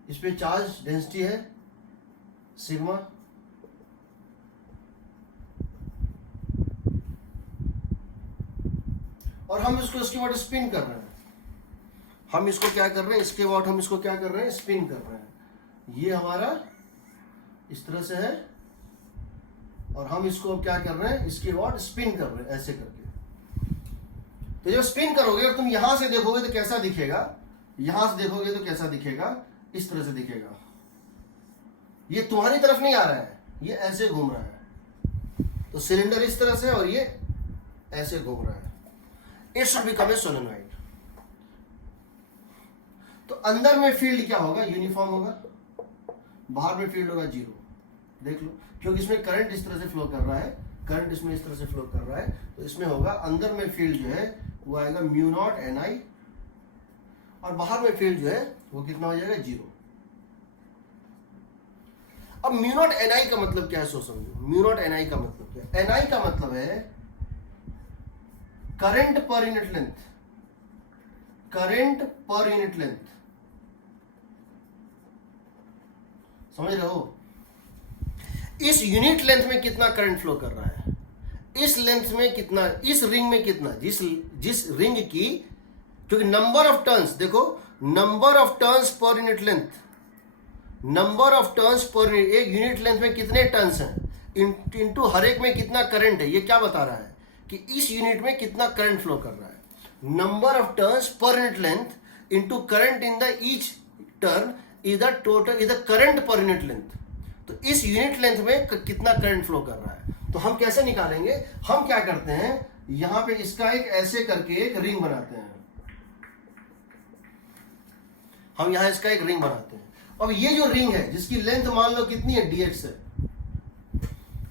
इस पे चार्ज डेंसिटी है सिग्मा, और हम इसको इसके बाद स्पिन कर रहे हैं। हम इसको क्या कर रहे हैं, इसके बाद हम इसको क्या कर रहे हैं, स्पिन कर रहे हैं। ये हमारा इस तरह से है और हम इसको क्या कर रहे हैं, इसके बाद स्पिन कर रहे हैं ऐसे करके। तो जब स्पिन करोगे और तुम यहां से देखोगे तो कैसा दिखेगा, यहां से देखोगे तो कैसा दिखेगा, इस तरह से दिखेगा। ये तुम्हारी तरफ नहीं आ रहा है, ये ऐसे घूम रहा है। तो सिलेंडर इस तरह से और ये ऐसे घूम रहा है। It should become a solenoid. तो अंदर में फील्ड क्या होगा, यूनिफॉर्म होगा, बाहर में फील्ड होगा जीरो। देख लो, क्योंकि इसमें करंट इस तरह से फ्लो कर रहा है, करंट इसमें इस तरह से फ्लो कर रहा है, तो इसमें होगा अंदर में फील्ड जो है वो आएगा म्यू नॉट NI, और बाहर में फील्ड जो है वो कितना हो जाएगा, जीरो। अब म्यू नॉट NI का मतलब क्या है, सो समझो। म्यू नॉट NI का मतलब क्या है, NI का मतलब है current per unit length, current per unit length, समझ रहे हो। इस यूनिट लेंथ में कितना करंट फ्लो कर रहा है, इस लेंथ में कितना, इस रिंग में कितना, जिस रिंग की, क्योंकि नंबर ऑफ टर्न्स, देखो number of turns per unit length, number of turns per unit, एक यूनिट लेंथ में कितने टर्न्स हैं इनटू हर एक में कितना करंट है, ये क्या बता रहा है कि इस यूनिट में कितना करंट फ्लो कर रहा है। Number of turns per unit length into current in the each turn is the total, is the current per unit length. तो इस यूनिट लेंथ में कितना करंट फ्लो कर रहा है। तो हम कैसे निकालेंगे, हम क्या करते हैं, यहां पे इसका एक ऐसे करके एक रिंग बनाते हैं, हम यहां इसका एक रिंग बनाते हैं। अब ये जो रिंग है जिसकी लेंथ मान लो कितनी है, dx है,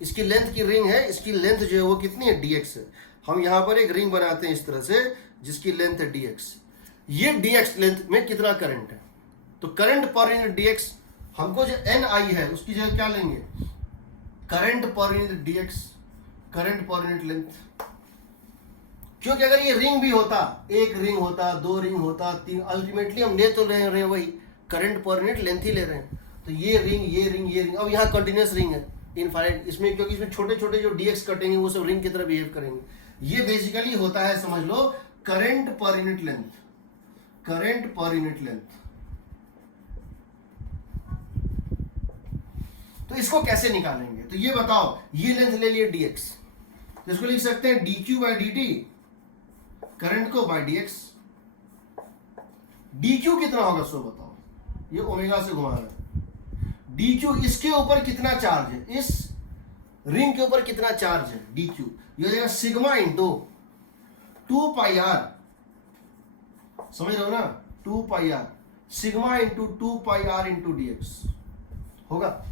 इसकी लेंथ की रिंग है, इसकी लेंथ जो है वो कितनी है, dx है। हम यहां पर एक रिंग बनाते हैं इस तरह से जिसकी लेंथ है dx। ये dx लेंथ में कितना करंट है, तो करंट पर यूनिट dx, हमको जो NI है उसकी जगह क्या लेंगे, current per unit dx, current per unit length. क्योंकि अगर ये रिंग भी होता, एक रिंग होता, दो रिंग होता, तीन, अल्टीमेटली हम ले तो रहे वही करंट पर यूनिट लेंथ ही ले रहे हैं। तो ये रिंग, ये रिंग, ये रिंग, अब यहाँ कंटिन्यूस रिंग है इनफाइनाइट, इसमें क्योंकि इसमें छोटे छोटे जो dx कटेंगे वो सब रिंग की तरह बिहेव करेंगे। ये बेसिकली होता है, समझ लो, current per unit length, current per unit length. तो इसको कैसे निकालेंगे? तो ये बताओ, ये लेंथ ले लिए dx, तो इसको लिख सकते हैं dq बाई dt, करंट को बाई dx। dq कितना होगा सो बताओ, ये ओमेगा से घुमा रहा है। dq इसके ऊपर कितना चार्ज है, इस रिंग के ऊपर कितना चार्ज है, dq, ये हो जाएगा सिग्मा इंटू 2 पाई r, समझ रहे हो ना, 2 पाई r, सिग्मा इंटू 2 पाई r इंटू dx होगा।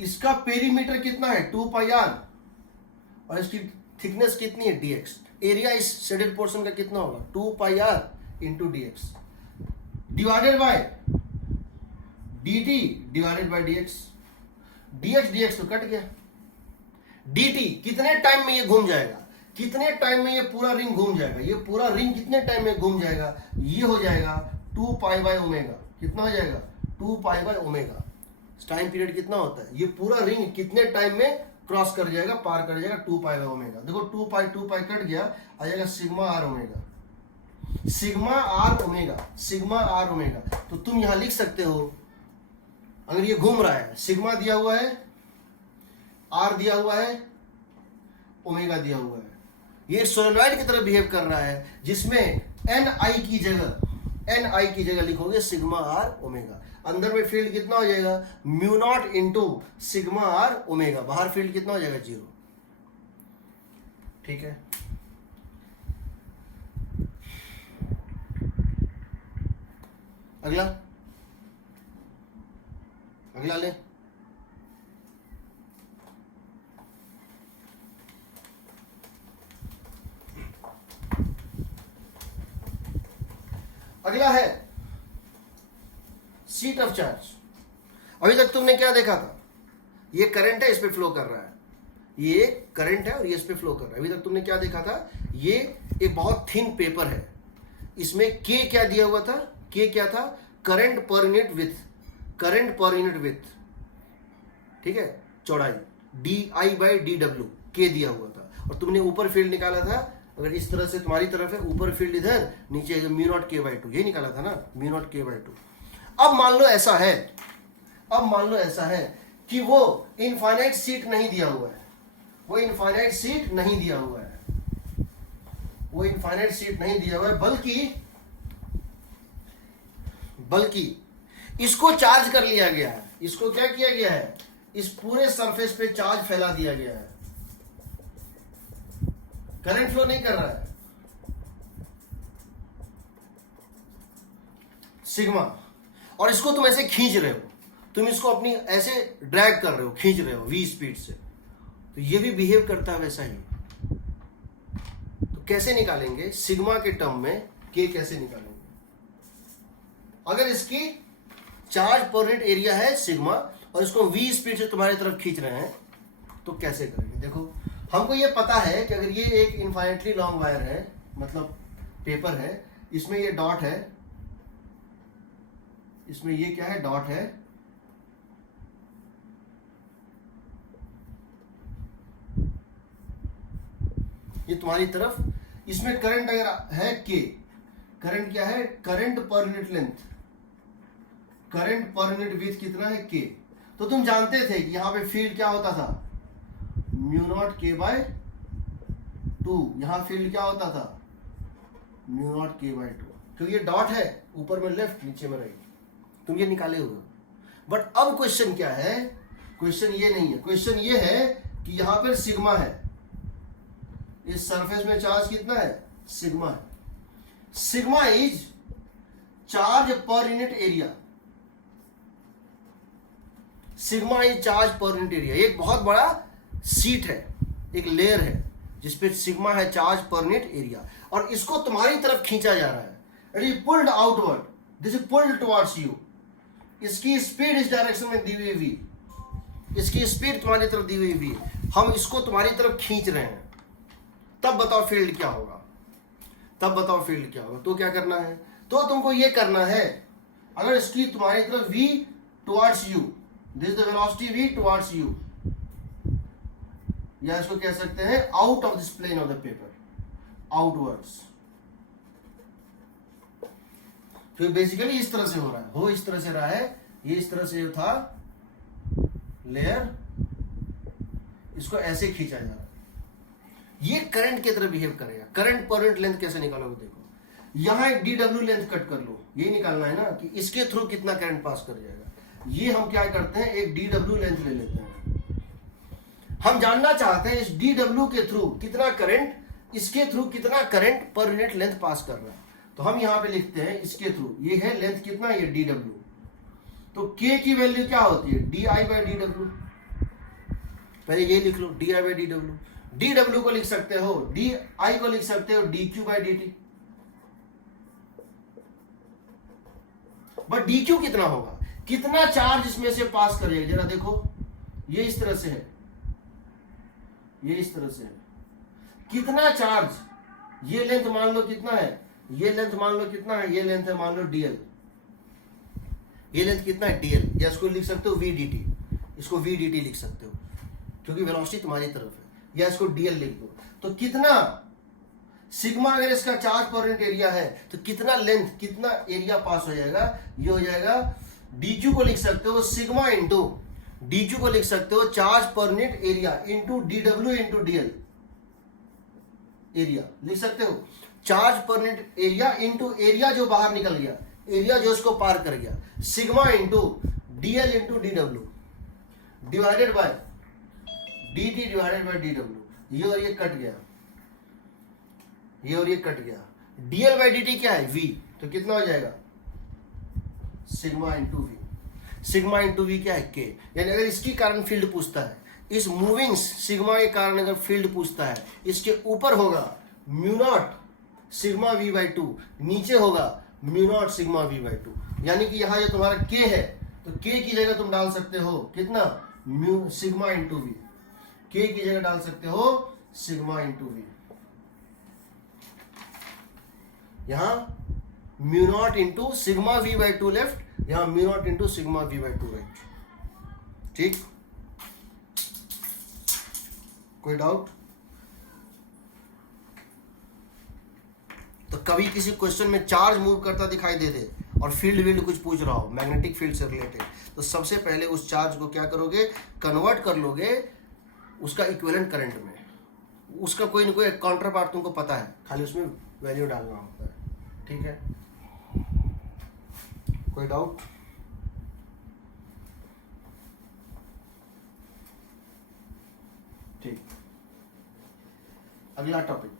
इसका पेरीमीटर कितना है, 2 पाई r, और इसकी थिकनेस कितनी है, dx। एरिया इस शेडेड पोर्शन का कितना होगा, 2 पाई r into dx divided by dt divided by dx। dx तो कट गया। dt कितने टाइम में ये घूम जाएगा, कितने टाइम में ये पूरा रिंग घूम जाएगा, ये पूरा रिंग कितने टाइम में घूम जाएगा, ये हो जाएगा 2 पाई बाय ओमेगा। कितना हो जाएगा, 2 pi by omega. Time period कितना होता है, ये पूरा रिंग कितने टाइम में क्रॉस कर जाएगा, पार कर जाएगा, 2 पाई बाय ओमेगा। देखो 2 पाई कट गया, आ जाएगा sigma r omega, sigma r omega, sigma r omega. तो तुम यहां लिख सकते हो, अगर ये घूम रहा है, सिग्मा दिया हुआ है, आर दिया हुआ है, ओमेगा दिया हुआ है, ये सोलेनॉइड की तरह बिहेव कर रहा है, जिसमें एन आई की जगह लिखोगे सिग्मा आर ओमेगा। अंदर में फील्ड कितना हो जाएगा, mu naught into sigma r omega, बाहर फील्ड कितना हो जाएगा, 0। ठीक है, अगला ले। अगला है सीट ऑफ चार्ज। अभी तक तुमने क्या देखा था, ये करंट है, इस पे फ्लो कर रहा है, ये करंट है और ये इस पे फ्लो कर रहा है। अभी तक तुमने क्या देखा था, ये एक बहुत थिन पेपर है, इसमें K क्या दिया हुआ था, K क्या था, current per unit with, current per unit with, ठीक है, चौड़ाई, DI बाई DW K दिया हुआ था। और तुमने ऊपर फील्ड निकाला था, अगर इस तरह से तुम्हारी तरफ है, ऊपर फील्ड इधर, नीचे म्यू नॉट K बाई 2, ये निकाला था ना, म्यू नॉट K बाई 2। अब मान लो ऐसा है, अब मान लो ऐसा है कि वो इनफाइनाइट सीट नहीं दिया हुआ है, वो इनफाइनाइट सीट नहीं दिया हुआ है, वो इनफाइनाइट सीट नहीं दिया हुआ है, बल्कि इसको चार्ज कर लिया गया है। इसको क्या किया गया है, इस पूरे सरफेस पे चार्ज फैला दिया गया है, करंट फ्लो नहीं कर रहा है, सिग्मा। और इसको तुम ऐसे खींच रहे हो, तुम इसको अपनी ऐसे ड्रैग कर रहे हो, खींच रहे हो v स्पीड से, तो ये भी बिहेव करता है वैसा ही। तो कैसे निकालेंगे सिग्मा के टर्म में K कैसे निकालेंगे, अगर इसकी चार्ज पर यूनिट एरिया है सिग्मा और इसको v स्पीड से तुम्हारी तरफ खींच रहे हैं, तो कैसे करेंगे। देखो हमको ये पता है कि अगर ये एक इनफाइनेटली लॉन्ग वायर है, मतलब पेपर है, इसमें ये डॉट है, इसमें ये क्या है, डॉट है, ये तुम्हारी तरफ, इसमें करंट अगर है K, करंट क्या है, current per unit length, current per unit with कितना है K। तो तुम जानते थे कि यहां पे फील्ड क्या होता था, म्यू नॉट K बाय 2, यहां फील्ड क्या होता था, म्यू नॉट K बाय 2, क्योंकि ये डॉट है, ऊपर में लेफ्ट, नीचे में राइट, तुम ये निकाले हुए। बट अब क्वेश्चन क्या है, क्वेश्चन ये नहीं है, क्वेश्चन ये है कि यहां पर सिग्मा है, इस सरफेस में चार्ज कितना है, सिग्मा है। Sigma is charge per unit area, sigma is charge per unit area. एक बहुत बड़ा सीट है, एक लेयर है जिसपे सिग्मा है चार्ज पर यूनिट एरिया, और इसको तुम्हारी तरफ खींचा जा रहा है, it is pulled outward, this is pulled towards you, इसकी स्पीड इस डायरेक्शन में दी हुई v, इसकी स्पीड तुम्हारी तरफ दी हुई v, हम इसको तुम्हारी तरफ खींच रहे हैं, तब बताओ फील्ड क्या होगा, तब बताओ फील्ड क्या होगा। तो क्या करना है, तो तुमको ये करना है, अगर इसकी तुम्हारी तरफ v towards you, this the velocity v towards you, या इसको कह सकते हैं out of this plane of the paper, outwards. तो बेसिकली इस तरह से हो रहा है, हो इस तरह से रहा है, ये इस तरह से था लेयर, इसको ऐसे खींचा जा रहा है, ये करंट की तरह बिहेव करेगा। करंट पर यूनिट लेंथ कैसे निकालोगे, देखो यहां एक DW लेंथ कट कर लो, ये निकालना है ना कि इसके थ्रू कितना करंट पास कर जाएगा। ये हम क्या करते हैं, एक DW लेंथ ले लेते हैं, हम जानना चाहते हैं इस DW के थ्रू कितना करंट, इसके थ्रू कितना करंट पर यूनिट लेंथ पास कर रहा है। तो हम यहां पे लिखते हैं इसके थ्रू, ये है लेंथ कितना, ये DW, तो K की वैल्यू क्या होती है, DI/DW, पहले ये लिख लो DI/DW, DW को लिख सकते हो, DI को लिख सकते हो DQ/dt, बट DQ कितना होगा, कितना चार्ज इसमें से पास करेगा, जरा देखो, ये इस तरह से है, ये इस तरह से है, कितना चार्ज, ये लेंथ मान लो कितना है, ये लेंथ मान लो कितना है, ये लेंथ है मान लो DL, ये लेंथ कितना है DL, या इसको लिख सकते हो VDT, इसको VDT लिख सकते हो क्योंकि वेलोसिटी तुम्हारी तरफ है, या इसको DL लिख दो। तो कितना सिग्मा, अगर इसका चार्ज पर यूनिट एरिया है तो कितना लेंथ, कितना एरिया पास हो जाएगा, ये हो जाएगा DQ को लिख सकते हो सिग्मा इंटू, DQ को लिख सकते हो charge per unit area into DW into DL, area लिख सकते हो, charge per unit area into area जो बाहर निकल गया, एरिया जो इसको पार कर गया, sigma into DL into DW divided by DT divided by DW, ये और ये कट गया, ये और ये कट गया, DL/dt क्या है V, तो कितना हो जाएगा sigma into V, sigma into V क्या है K। यानी अगर इसकी कारण फील्ड पूछता है, इस मूविंग सिग्मा के कारण अगर फील्ड पूछता है, इसके ऊपर होगा म्यू नॉट सिग्मा V/2, नीचे होगा म्यू नॉट सिग्मा V/2, यानी कि यहां जो तुम्हारा K है, तो K की जगह तुम डाल सकते हो कितना, mu sigma into V, K की जगह डाल सकते हो सिग्मा इंटू V, यहां mu naught into sigma V/2 left, यहां mu naught into sigma V/2 right. ठीक, कोई डाउट? तो कभी किसी क्वेश्चन में चार्ज मूव करता दिखाई दे दे और फील्ड कुछ पूछ रहा हो मैग्नेटिक फील्ड से रिलेटेड, तो सबसे पहले उस चार्ज को क्या करोगे, कन्वर्ट कर लोगे उसका इक्विवेलेंट करंट में, उसका कोई ना कोई काउंटर पार्ट तुमको पता है, खाली उसमें वैल्यू डालना होता है। ठीक है, कोई डाउट? ठीक, अगला topic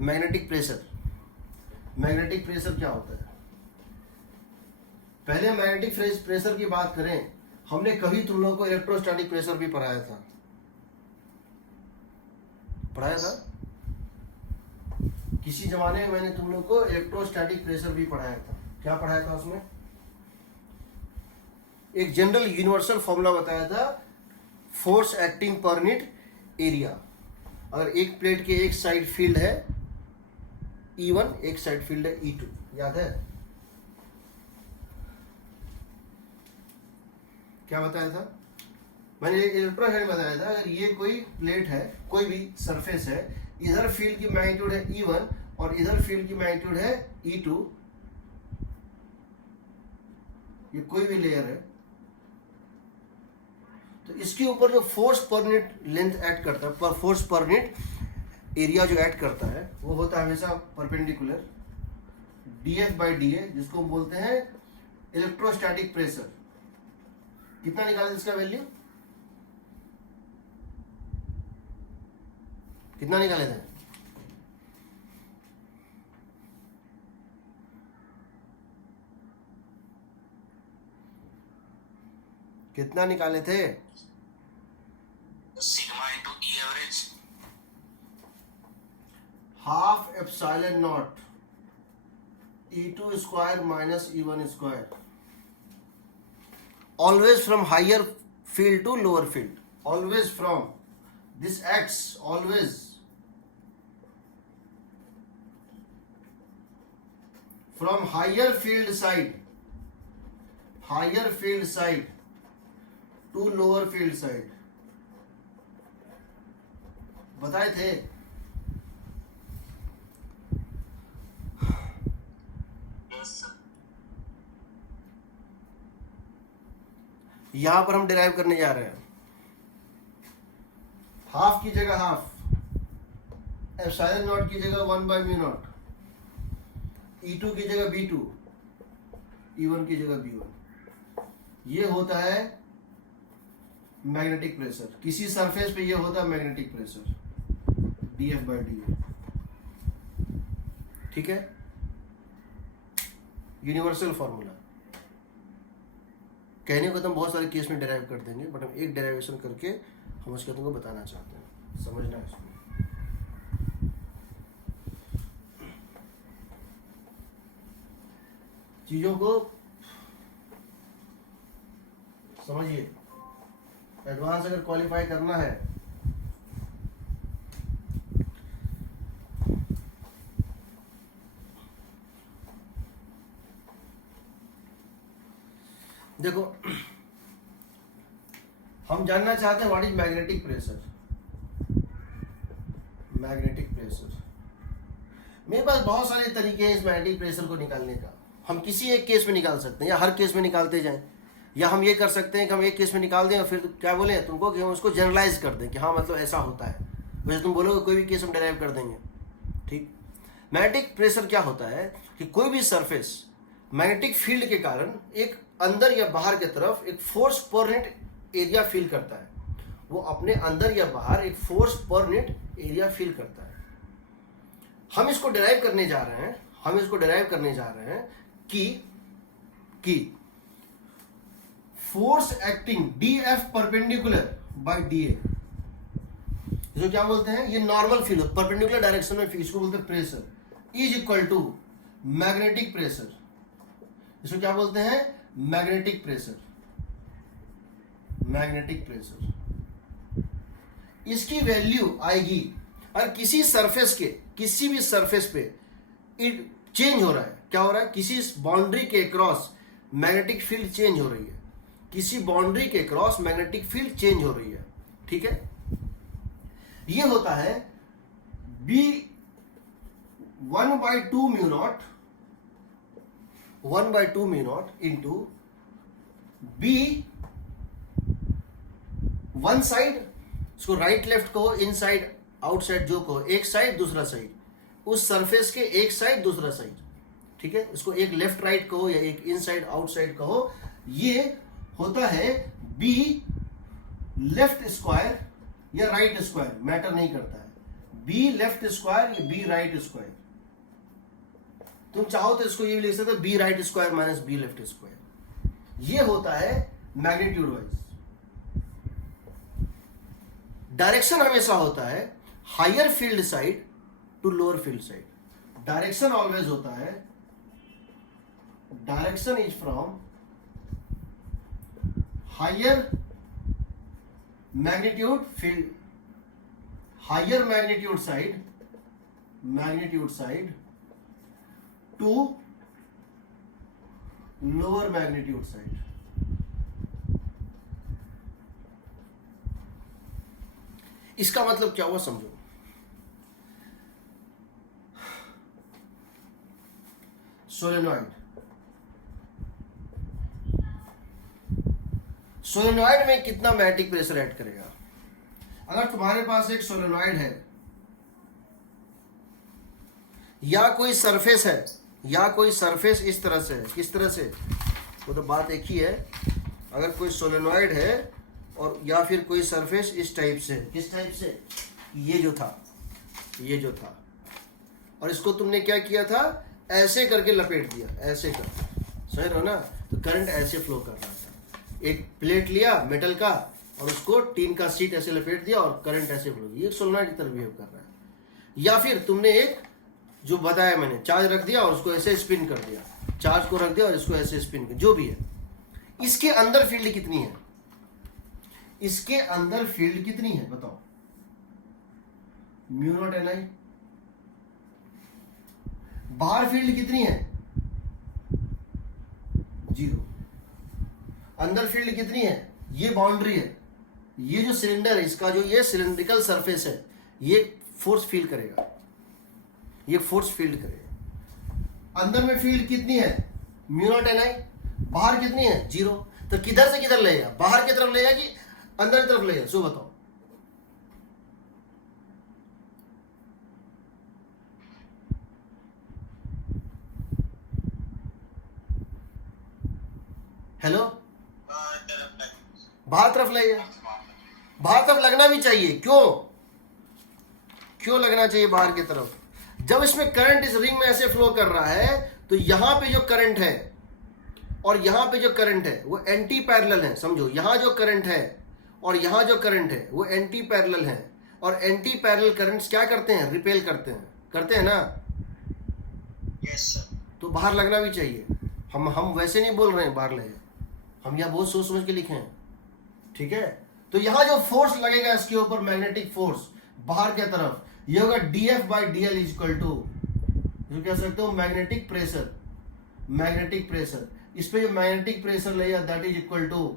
magnetic pressure. Magnetic pressure क्या होता है? पहले मैग्नेटिक प्रेशर की बात करें, हमने कभी तुम लोगों को इलेक्ट्रोस्टैटिक प्रेशर भी पढ़ाया था, किसी जमाने में मैंने तुम लोग को इलेक्ट्रोस्टैटिक प्रेशर भी पढ़ाया था। क्या पढ़ाया था उसमें? एक जनरल यूनिवर्सल फॉर्मूला बताया था, फोर्स एक्टिंग पर यूनिट एरिया। अगर एक प्लेट के एक साइड फील्ड है E1, एक साइड फील्ड है E2, याद है? क्या बताया था मैंने? इलेक्ट्रोस्टैटिक बताया था, अगर ये कोई प्लेट है, कोई भी सरफेस है, इधर फील्ड की मैग्नीट्यूड है E1 और इधर फील्ड की मैग्नीट्यूड है E2, ये कोई भी लेयर है, तो इसके ऊपर जो फोर्स पर यूनिट लेंथ ऐड करता है, पर फोर्स पर यूनिट एरिया जो ऐड करता है, वो होता है हमेशा परपेंडिकुलर dF/dA, जिसको हम बोलते हैं इलेक्ट्रोस्टैटिक प्रेशर। कितना निकाले इसका वैल्यू? कितना निकाले थे? कितना निकाले थे? Sigma into E average, half epsilon not E2 square minus E1 square. Always from higher field to lower field. Always from this x, always from higher field side to lower field side. बताए थे। यहां पर हम derive करने जा रहे हैं, half की जगह हाफ, एप्सिलॉन नॉट की जगह 1/μ0, E2 की जगह B2, E1 की जगह B1। ये होता है मैग्नेटिक प्रेशर। किसी सरफेस पे ये होता है मैग्नेटिक प्रेशर, dF/dA। ठीक है, यूनिवर्सल फॉर्मूला। कहने को तो हम बहुत सारे केस में डिराइव कर देंगे, बट हम एक डेरिवेशन करके हम उसके तुमको बताना चाहते हैं, समझना है इसको। चीजों को समझिए, एडवांस अगर क्वालिफाई करना है देखो, हम जानना चाहते हैं what is magnetic pressure. Magnetic pressure, मेरे पास बहुत सारे तरीके हैं इस मैग्नेटिक प्रेशर को निकालने का। हम किसी एक केस में निकाल सकते हैं या हर केस में निकालते जाएं, या हम ये कर सकते हैं कि हम एक केस में निकाल दें और फिर क्या बोले तुमको कि हम उसको जनरलाइज कर दें कि हाँ मतलब ऐसा होता है, वैसे तुम बोलोगे कोई भी केस हम डिराइव कर देंगे। ठीक, मैग्नेटिक प्रेशर क्या होता है कि कोई भी सरफेस मैग्नेटिक फील्ड के कारण एक अंदर या बाहर की तरफ एक फोर्स पर यूनिट एरिया फील करता है। वो अपने अंदर या बाहर एक फोर्स पर यूनिट एरिया फील करता है। हम इसको डिराइव करने जा रहे हैं, कि force acting DF perpendicular by DA, इसको क्या बोलते हैं, ये नॉर्मल फील हो, परपेंडिकुलर डायरेक्शन में फील, इसको बोलते हैं pressure, is equal to magnetic pressure. इसको क्या बोलते हैं, मैग्नेटिक प्रेशर। इसकी वैल्यू आएगी और किसी भी सरफेस पे इट चेंज हो रहा है। क्या हो रहा है, किसी बाउंड्री के क्रॉस मैग्नेटिक फील्ड चेंज हो रही है, ठीक है। ये होता है B 1/2μ0 into B one side, इसको राइट लेफ्ट कहो, इन साइड आउटसाइड जो कहो, एक साइड दूसरा साइड, उस सरफेस के एक साइड दूसरा साइड, ठीक है। इसको एक लेफ्ट राइट कहो या एक इन साइड आउटसाइड कहो। ये होता है B लेफ्ट स्क्वायर या राइट स्क्वायर, मैटर नहीं करता है, B लेफ्ट स्क्वायर या B राइट स्क्वायर। तुम चाहो तो इसको ये भी लिख सकते हो, B right square minus B left square. ये होता है मैग्नीट्यूड वाइज। डायरेक्शन हमेशा होता है higher field side to lower field side. Direction always होता है, direction is from higher magnitude field, higher magnitude side to lower magnitude side. इसका मतलब क्या हुआ समझो। सोलेनॉइड में कितना मैग्नेटिक प्रेशर ऐड करेगा। अगर तुम्हारे पास एक सोलेनॉइड है या कोई सरफेस है, इस तरह से, किस तरह से, वो तो बात एक ही है। अगर कोई सोलेनॉइड है और या फिर कोई सरफेस इस टाइप से, किस टाइप से, ये जो था, और इसको तुमने क्या किया था, ऐसे करके लपेट दिया, ऐसे करके, समझ रहे हो ना। तो करंट ऐसे फ्लो कर रहा था। एक प्लेट लिया मेटल का और उसको टीन का शीट ऐसे लपेट दिया और करंट ऐसे फ्लो, ये सोलेनॉइड की तरह बिहेव कर रहा है। या फिर तुमने एक जो बताया मैंने, चार्ज रख दिया और उसको ऐसे स्पिन कर दिया, चार्ज को रख दिया और इसको ऐसे स्पिन कर, जो भी है। इसके अंदर फील्ड कितनी है? इसके अंदर फील्ड कितनी है बताओ? म्यू नॉट एन आई। बाहर फील्ड कितनी है? 0। अंदर फील्ड कितनी है? ये बाउंड्री है, ये जो सिलेंडर है इसका, जो ये सिलेंड्रिकल सरफेस है, ये फोर्स फील करेगा, ये फोर्स फील्ड करेगा। अंदर में फील्ड कितनी है? म्यू नॉट एन आई। बाहर कितनी है? 0। तो किधर से किधर लेगा? बाहर की तरफ लेगा कि अंदर की तरफ लेगा? सो बताओ। हेलो, बाहर तरफ लेगा। बाहर तरफ लगना भी चाहिए। क्यों? क्यों लगना चाहिए बाहर की तरफ? जब इसमें करंट इस रिंग में ऐसे फ्लो कर रहा है तो यहां पे जो करंट है और यहां पे जो करंट है वो एंटी पैरेलल है। समझो, यहां जो करंट है और यहां जो करंट है वो एंटी पैरेलल है, और एंटी पैरेलल करंट्स क्या करते हैं? रिपेल करते हैं ना। Yes sir. तो बाहर लगना भी चाहिए। हम वैसे नहीं बोल रहे हैं बाहर लगे, हम यहाँ बहुत सोच समझ के लिखे हैं, ठीक है। तो यहाँ जो फोर्स लगेगा इसके ऊपर, मैग्नेटिक फोर्स बाहर की तरफ, ये होगा dF/dl इज इक्वल टू, जो कह सकते हो मैग्नेटिक प्रेशर। मैग्नेटिक प्रेशर, इस पे जो मैग्नेटिक प्रेशर लगेगा that is equal to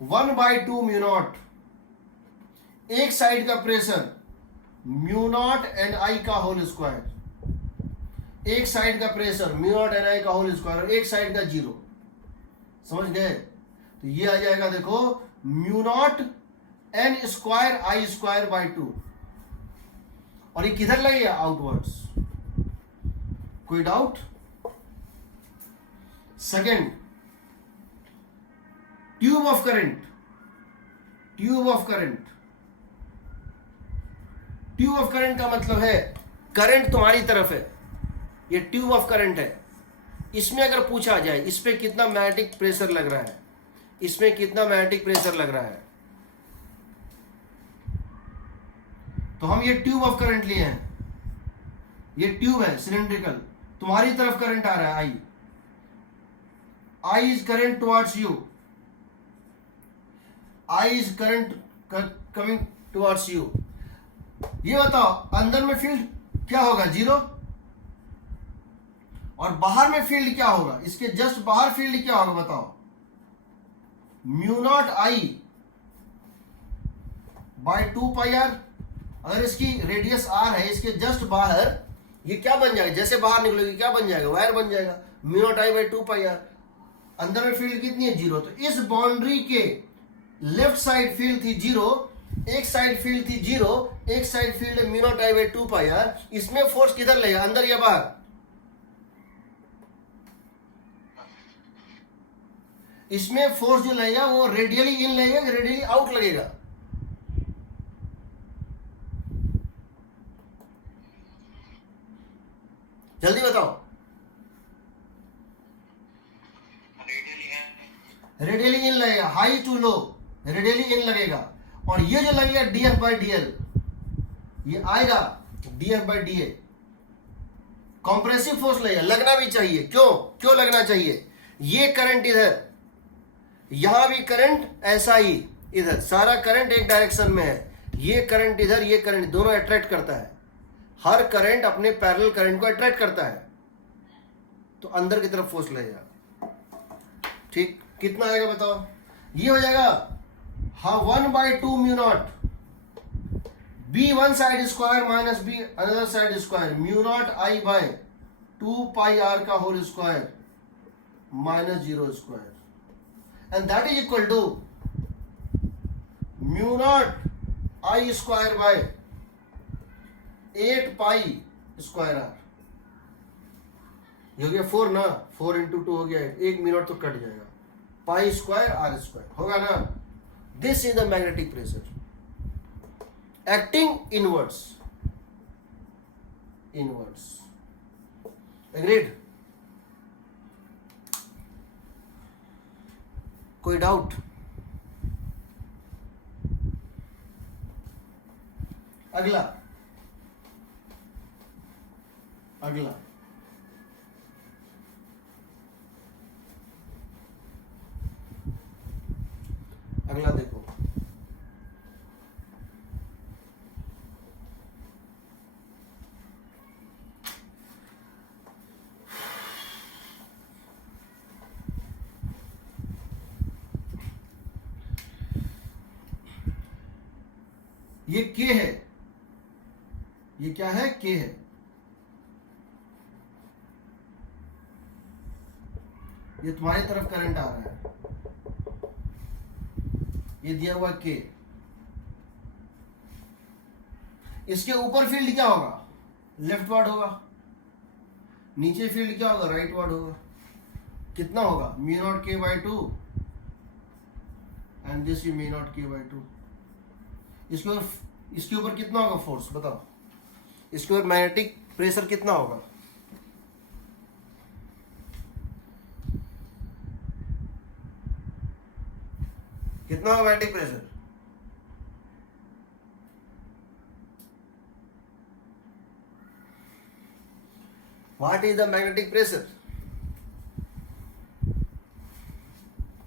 1/2 mu naught, एक साइड का pressure mu naught n I का होल स्क्वायर, एक साइड का pressure mu naught n I का होल स्क्वायर, और एक साइड का 0। समझ गए? तो ये आ जाएगा, देखो, mu naught N square I square by 2, और ये किधर लगेगा? आउटवर्ड्स। कोई doubt? Second, tube of current. Tube of current, tube of current का मतलब है करंट तुम्हारी तरफ है, ये ट्यूब ऑफ करंट है। इसमें अगर पूछा जाए इस पे कितना मैग्नेटिक प्रेशर लग रहा है, इसमें कितना मैग्नेटिक प्रेशर लग रहा है, तो हम ये ट्यूब ऑफ करंट लिए हैं। ये ट्यूब है सिलेंड्रिकल, तुम्हारी तरफ करंट आ रहा है, I is current towards you, I is current coming towards you. ये बताओ, अंदर में फील्ड क्या होगा? 0। और बाहर में फील्ड क्या होगा? इसके जस्ट बाहर फील्ड क्या होगा बताओ? Mu naught I by 2 pi r. अगर इसकी रेडियस आर है, इसके जस्ट बाहर ये क्या बन जाएगा? जैसे बाहर निकलोगे क्या बन जाएगा? वायर बन जाएगा, mu naught I by 2 pi r. अंदर में फील्ड कितनी है? 0। तो इस बाउंड्री के लेफ्ट साइड फील्ड थी 0, एक साइड फील्ड थी 0, एक साइड फील्ड है mu naught I by 2 pi r. इसमें फोर्स किधर लगेगा? अंदर या बाहर? इसमें फोर्स जो लगेगा वो रेडियली इन लगेगा कि रेडियली आउट लगेगा? जल्दी बताओ। रेडियली इन लगेगा, हाई टू लो रेडियली इन लगेगा। और ये जो लगेगा dF/dl, ये आएगा dF/dA, कॉम्प्रेसिव फोर्स लगेगा। लगना भी चाहिए। क्यों? क्यों लगना चाहिए? ये करंट इधर, यहां भी करंट ऐसा ही, इधर सारा करंट एक डायरेक्शन में है, ये करंट इधर, ये करंट, दोनों अट्रैक्ट करता है। हर करंट अपने पैरेलल करंट को अट्रैक्ट करता है, तो अंदर की तरफ फोर्स लगेगा। ठीक, कितना आएगा बताओ? ये हो जाएगा, हाँ, 1/2 mu naught B one side square minus B another side square, mu naught I by 2 pi R का whole square minus 0 square, and that is equal to mu naught I square by 8 pi square r। ये हो गया 4 ना, 4 into 2 हो गया, एक minute तो cut जाएगा, पाई स्क्वायर आर स्क्वायर होगा ना। This is the magnetic pressure acting inwards. Inwards, agreed? कोई डाउट? अगला, अगला अगला देखो, ये के है, ये क्या है, के है। ये तुम्हारी तरफ करंट आ रहा है, ये दिया हुआ के। इसके ऊपर फील्ड क्या होगा, लेफ्ट वर्ड होगा। नीचे फील्ड क्या होगा, राइट वर्ड होगा। कितना होगा, mu naught K by to, and this mu naught K by to. इसके ऊपर कितना होगा फोर्स, बताओ। इसके ऊपर मैग्नेटिक प्रेशर कितना होगा, कितना होगा magnetic pressure. What is the magnetic pressure,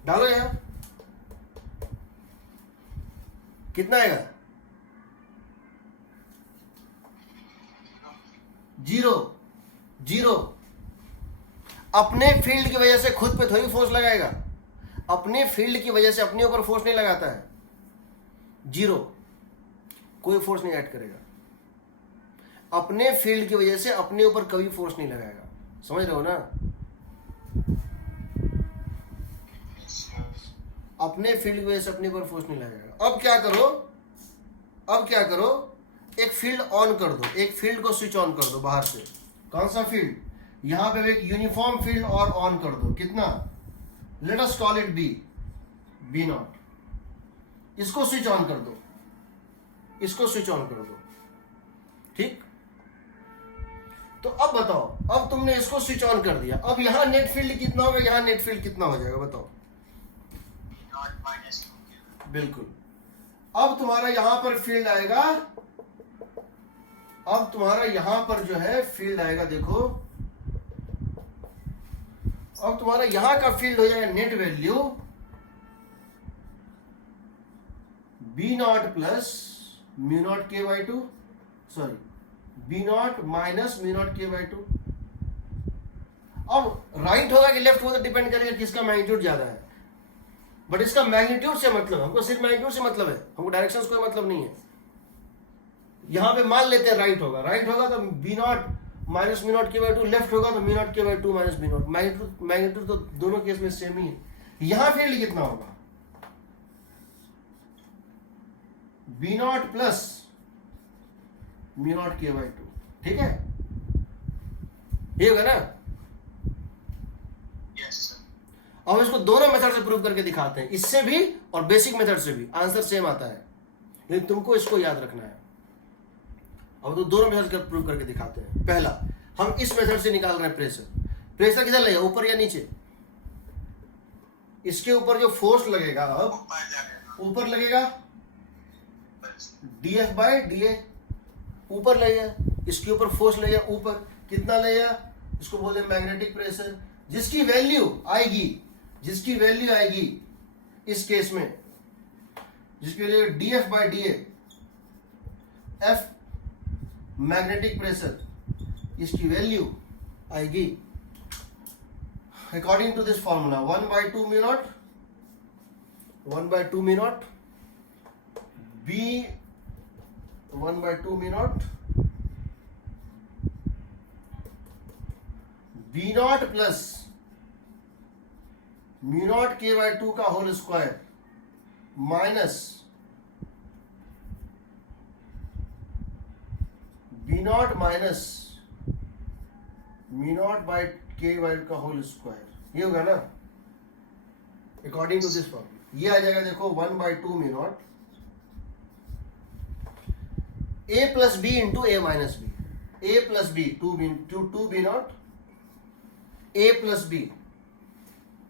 डालो यार, कितना आएगा, 0 0। अपने फील्ड की वजह से खुद पे थोड़ी फोर्स लगाएगा, अपने फील्ड की वजह से अपने ऊपर फोर्स नहीं लगाता है, 0, कोई फोर्स नहीं ऐड करेगा। अपने फील्ड की वजह से अपने ऊपर कभी फोर्स नहीं लगाएगा, समझ रहे हो ना। अपने फील्ड की वजह से अपने ऊपर फोर्स नहीं लगाएगा। अब क्या करो, अब क्या करो, एक फील्ड ऑन कर दो, एक फील्ड को स्विच ऑन कर दो बाहर से। कौन सा फील्ड, यहां पे एक यूनिफॉर्म फील्ड और ऑन कर दो। कितना, let us call it be not. इसको स्विच ऑन कर दो, इसको स्विच ऑन कर दो, ठीक। तो अब बताओ, अब तुमने इसको स्विच ऑन कर दिया, अब यहां नेट फील्ड कितना होगा, यहां नेट फील्ड कितना हो जाएगा, बताओ। बिल्कुल। अब तुम्हारा यहां पर फील्ड आएगा, अब तुम्हारा यहां पर जो है फील्ड आएगा, देखो। अब तुम्हारा यहां का फील्ड हो जाएगा net value B naught plus mu naught K by two, sorry B naught minus mu naught K by two. अब राइट होगा कि लेफ्ट होगा तो डिपेंड करेगा किसका मैग्नीट्यूड ज्यादा है, बट इसका मैग्नीट्यूड से मतलब, हमको सिर्फ मैग्नीट्यूड से मतलब है, हमको डायरेक्शन से कोई मतलब नहीं है। यहां पे मान लेते हैं राइट होगा, राइट होगा तो B naught minus mu naught K by two, left होगा तो mu naught K by two minus B naught. Magnitude तो दोनों केस में सेम ही है। यहां फील्ड कितना होगा, B naught plus mu naught K by two, ठीक है, ये होगा ना। अब इसको दोनों मेथड से प्रूव करके दिखाते हैं, इससे भी और बेसिक मेथड से भी, आंसर सेम आता है, लेकिन तुमको इसको याद रखना है। अब तो दोनों मेथड से प्रूव करके दिखाते हैं। पहला, हम इस मेथड से निकाल रहे हैं प्रेशर। प्रेशर किधर लगेगा, ऊपर या नीचे, इसके ऊपर जो फोर्स लगेगा, अब ऊपर लगेगा, dF बाई dA ऊपर लगेगा, इसके ऊपर फोर्स लगेगा ऊपर, कितना लगेगा, इसको बोलते हैं मैग्नेटिक प्रेशर। जिसकी वैल्यू आएगी, जिसकी वैल्यू आएगी इस केस में, जिसकी value dF by dA, F magnetic pressure, इसकी वैल्यू आएगी according to this formula 1/2 mu naught, 1/2 mu naught B 1/2 mu naught B naught plus mu naught K by two का whole square minus B naught minus mu naught by K by का whole square, ये होगा ना according to this formula. ये आ जाएगा देखो 1/2 mu naught a plus B into A minus B, A plus B two B naught, A plus B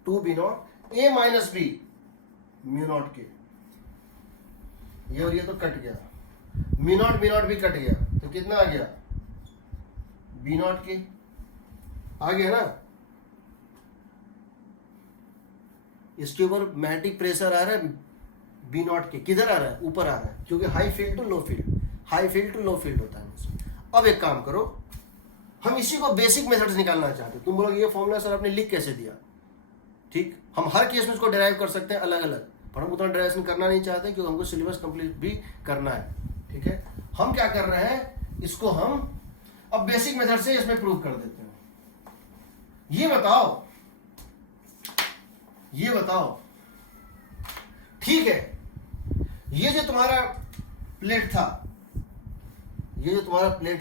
2 B naught, A minus B mu naught K, ये और ये तो कट गया, mu naught भी cut गया, तो कितना आ गया बी नॉट के, आ गया ना। इसके ऊपर मैग्नेटिक प्रेशर आ रहा है बी नॉट के, किधर आ रहा है, ऊपर आ रहा है, क्योंकि high field to low field, high field to low field होता है इसमें। अब एक काम करो, हम इसी को बेसिक मेथड से निकालना चाहते हैं। तुम बोलोगे ये फॉर्मूला सर आपने लिख कैसे दिया, ठीक, हम हर केस में इसको डिराइव कर सकते हैं अलग अलग, पर हम उतना डिराइवेशन करना नहीं चाहते क्योंकि हमको सिलेबस कंप्लीट भी करना है, ठीक है। हम क्या कर रहे हैं, इसको हम अब बेसिक मेथड से इसमें प्रूव कर देते हैं। ये बताओ, ठीक है, ये जो तुम्हारा प्लेट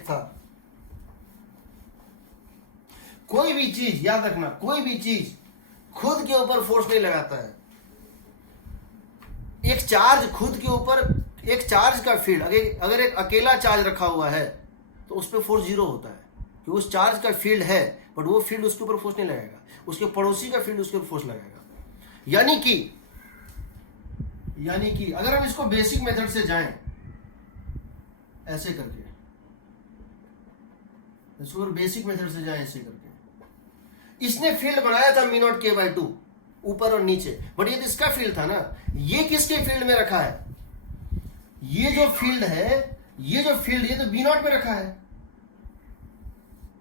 था, कोई भी चीज याद रखना, कोई भी चीज खुद के ऊपर फोर्स नहीं लगाता है। एक चार्ज खुद के ऊपर, एक चार्ज का फील्ड अगर एक अकेला चार्ज रखा हुआ है तो उस पर फोर्स 0 होता है, कि उस चार्ज का फील्ड है बट वो फील्ड उसके ऊपर फोर्स नहीं लगाएगा, उसके पड़ोसी का फील्ड उसके ऊपर फोर्स लगाएगा। यानी कि अगर हम इसको बेसिक मेथड से जाएं ऐसे करके, इसको बेसिक मेथड से जाएं ऐसे करके, इसने फील्ड बनाया था μ0 k/2 ऊपर और नीचे, बट ये तो इसका फील्ड था ना। ये किसके फील्ड में रखा है, ये जो फील्ड ये तो b0 में रखा है।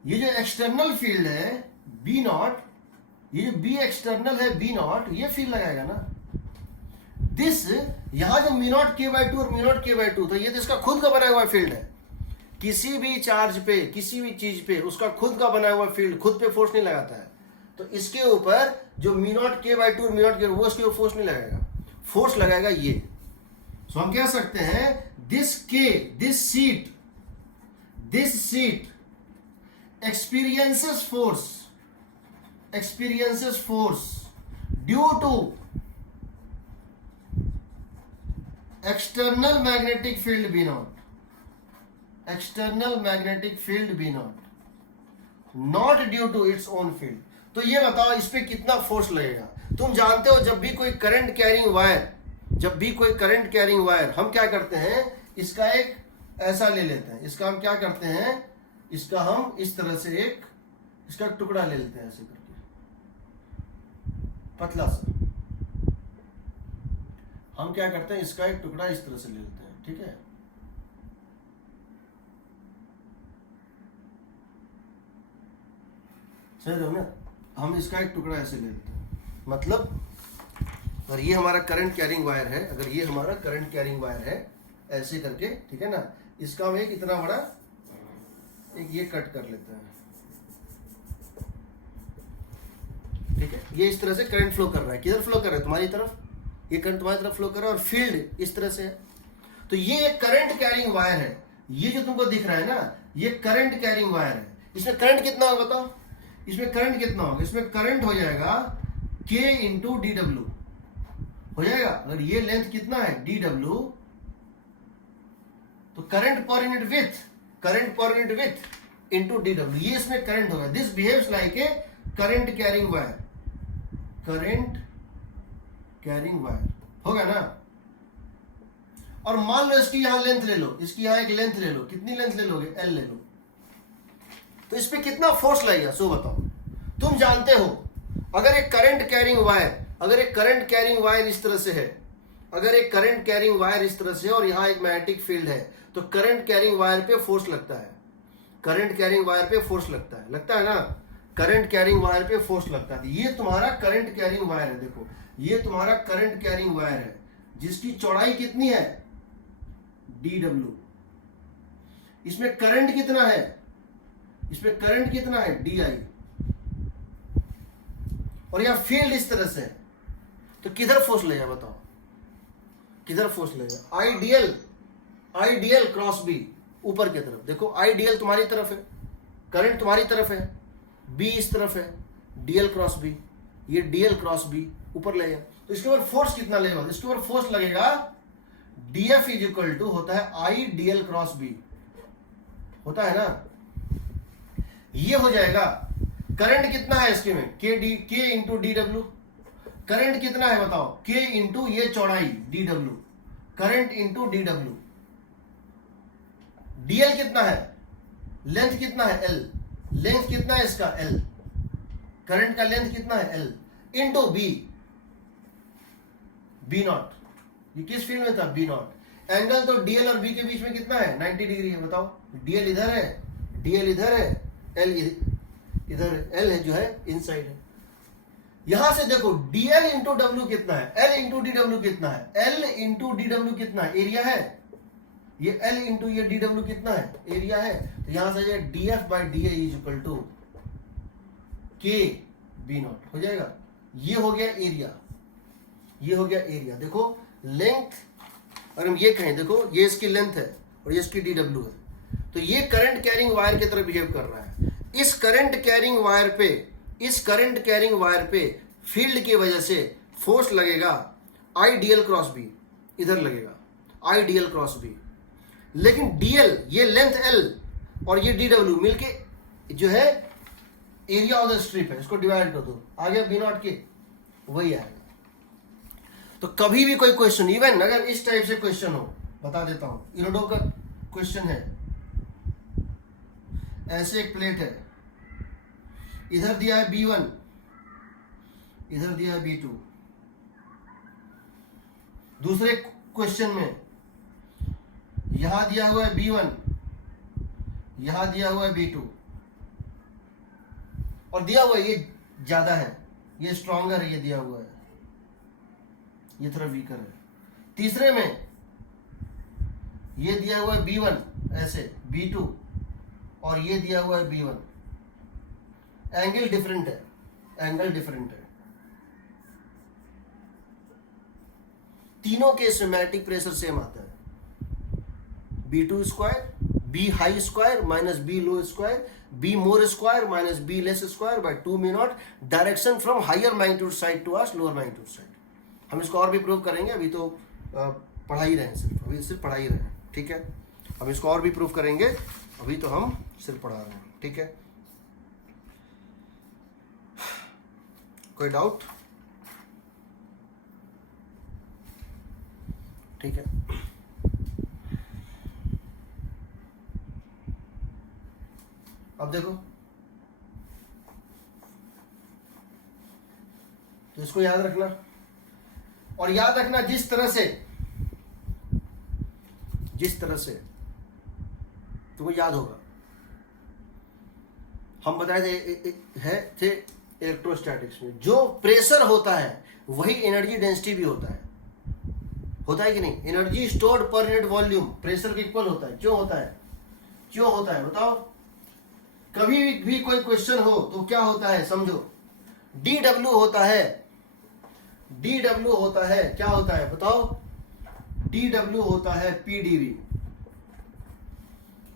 ये जो एक्सटर्नल फील्ड है b0, ये जो b एक्सटर्नल है b0, ये फील्ड लगाएगा ना। यहां जो μ0 k/2 और μ0 k/2 था, ये तो इसका खुद का बनाया हुआ फील्ड है। किसी भी चार्ज पे, किसी भी चीज पे उसका खुद का बनाया हुआ फील्ड खुद पे फोर्स नहीं लगाता है, तो इसके ऊपर जो μ0 k/2 और μ0 k/2 वो इसके ऊपर फोर्स नहीं लगाएगा, फोर्स लगाएगा ये। सो हम कह सकते हैं this seat experiences force due to external magnetic field B0, not due to its own field। तो ये बताओ इस पे कितना फोर्स लगेगा। तुम जानते हो जब भी कोई करंट कैरिंग वायर हम क्या करते हैं, इसका एक ऐसा ले लेते हैं, इसका हम क्या करते हैं, इसका हम इस तरह से इसका टुकड़ा ले लेते हैं ऐसे करके, पतला सा। हम क्या करते हैं, इसका एक टुकड़ा इस तरह से ले लेते हैं, ठीक है। समझ रहे हो ना, हम इसका एक टुकड़ा ऐसे ले लेते हैं। मतलब अगर ये हमारा करंट कैरिंग वायर है, ऐसे करके, ठीक है ना, इसका हम एक इतना बड़ा एक ये कट कर लेते हैं, ठीक है। ये इस तरह से करंट फ्लो कर रहा है, किधर फ्लो कर रहा है, तुम्हारी तरफ, ये करंट तुम्हारी तरफ फ्लो कर रहा है और फील्ड इस तरह से है। तो ये एक करंट कैरिंग वायर है, ये जो तुमको दिख रहा है ना, ये करंट कैरिंग वायर है। इसमें करंट कितना होगा बताओ, इसमें करंट कितना होगा, इसमें करंट हो जाएगा K × dW हो जाएगा। अगर ये लेंथ कितना है dW, तो current per unit with into dW, ये इसमें करंट होगा। This behaves like a current carrying wire होगा ना। और मान लो इसकी यहां लेंथ ले लो, इसकी यहां एक लेंथ ले लो, कितनी लेंथ ले लोगे, L ले लो, तो इस पे कितना फोर्स लगेगा, सो बताओ। तुम जानते हो अगर एक करंट कैरिंग वायर इस तरह से है, और यहां एक मैग्नेटिक फील्ड है, तो करंट कैरिंग वायर पे फोर्स लगता है, लगता है ना, करंट कैरिंग वायर पे फोर्स लगता है। ये तुम्हारा करंट कैरिंग वायर है, देखो ये तुम्हारा करंट कैरिंग वायर है, जिसकी चौड़ाई कितनी है, dW। इसमें करंट कितना है, DI। और यहां फील्ड इस तरह से है, तो किधर फोर्स लगेगा बताओ, आइडियल क्रॉस बी ऊपर की तरफ। देखो आइडियल तुम्हारी तरफ है, करंट तुम्हारी तरफ है, बी इस तरफ है, DL क्रॉस बी, ये DL क्रॉस बी ऊपर लगेगा। तो इसके ऊपर फोर्स कितना लगेगा, इसके ऊपर फोर्स लगेगा DF = होता है IDL क्रॉस बी, होता है ना। ये हो जाएगा, करंट कितना है इसके में, K × dW। करंट कितना है बताओ, K × ये चौड़ाई dW, करंट × dW। DL कितना है, लेंथ कितना है L, लेंथ कितना है इसका L, करंट का लेंथ कितना है L इंटू बी नॉट, ये किस फील्ड में था, बी नॉट। एंगल तो डीएल और बी के बीच में कितना है, 90 डिग्री है। बताओ, डीएल इधर है, डीएल इधर है, एल इधर है, एल है जो है इनसाइड है। यहां से देखो डीएल इंटू डब्ल्यू कितना है, एल इंटू डी डब्ल्यू कितना है, एल इंटू डी डब्ल्यू कितना है, एरिया है। ये एल इंटू ये डी डब्ल्यू कितना है, एरिया है। तो यहां से ये D F by D A is equal to K B naught हो जाएगा। ये हो गया एरिया, ये हो गया एरिया। देखो लेंथ, अगर हम ये कहें, देखो ये इसकी लेंथ है और ये इसकी डी डब्ल्यू है, तो ये करंट कैरिंग वायर की तरह बिहेव कर रहा है। इस करंट कैरिंग वायर पे, इस करंट कैरिंग वायर पे फील्ड की वजह से फोर्स लगेगा आई डीएल क्रॉस बी, इधर लगेगा आई डीएल क्रॉस बी। लेकिन डीएल, ये लेंथ एल और ये डी डब्ल्यू मिलके जो है एरिया ऑफ द स्ट्रिप है, इसको डिवाइड कर दो, आ गया बी नॉट के, वही आएगा। तो कभी भी कोई क्वेश्चन, इवन अगर इस टाइप से क्वेश्चन हो, बता देता हूं, इरोडो का क्वेश्चन है, ऐसे एक प्लेट है, इधर दिया है B1, इधर दिया है B2। दूसरे क्वेश्चन में यहां दिया हुआ है B1, यहां दिया हुआ है B2, और दिया हुआ है ये ज्यादा है, ये स्ट्रॉन्गर है, ये दिया हुआ है, ये थोड़ा वीकर है। तीसरे में ये दिया हुआ है B1 ऐसे, B2 और ये दिया हुआ है B1। एंगल डिफरेंट है, एंगल डिफरेंट है। तीनों के सिमेट्रिक प्रेशर सेम आता है, B2 square, B high square minus B low square, B more square minus B less square by 2 mu naught, direction from higher magnitude side to lower magnitude side. हम इसको और भी prove करेंगे, अभी तो पढ़ा ही रहे हैं, सिर्फ अभी सिर्फ पढ़ा ही रहे हैं, ठीक है। हम इसको और भी प्रूव करेंगे, अभी तो हम सिर्फ पढ़ा रहे हैं, ठीक है। कोई डाउट? ठीक है। अब देखो, तो इसको याद रखना, और याद रखना जिस तरह से तुमको याद होगा, हम बताए थे इलेक्ट्रोस्टैटिक्स में, जो प्रेशर होता है वही एनर्जी डेंसिटी भी होता है कि नहीं? Energy stored per unit volume pressure के इक्वल होता है। क्यों होता है बताओ? कभी भी कोई क्वेश्चन हो तो क्या होता है, समझो, DW होता है, क्या होता है बताओ? DW होता है PdV,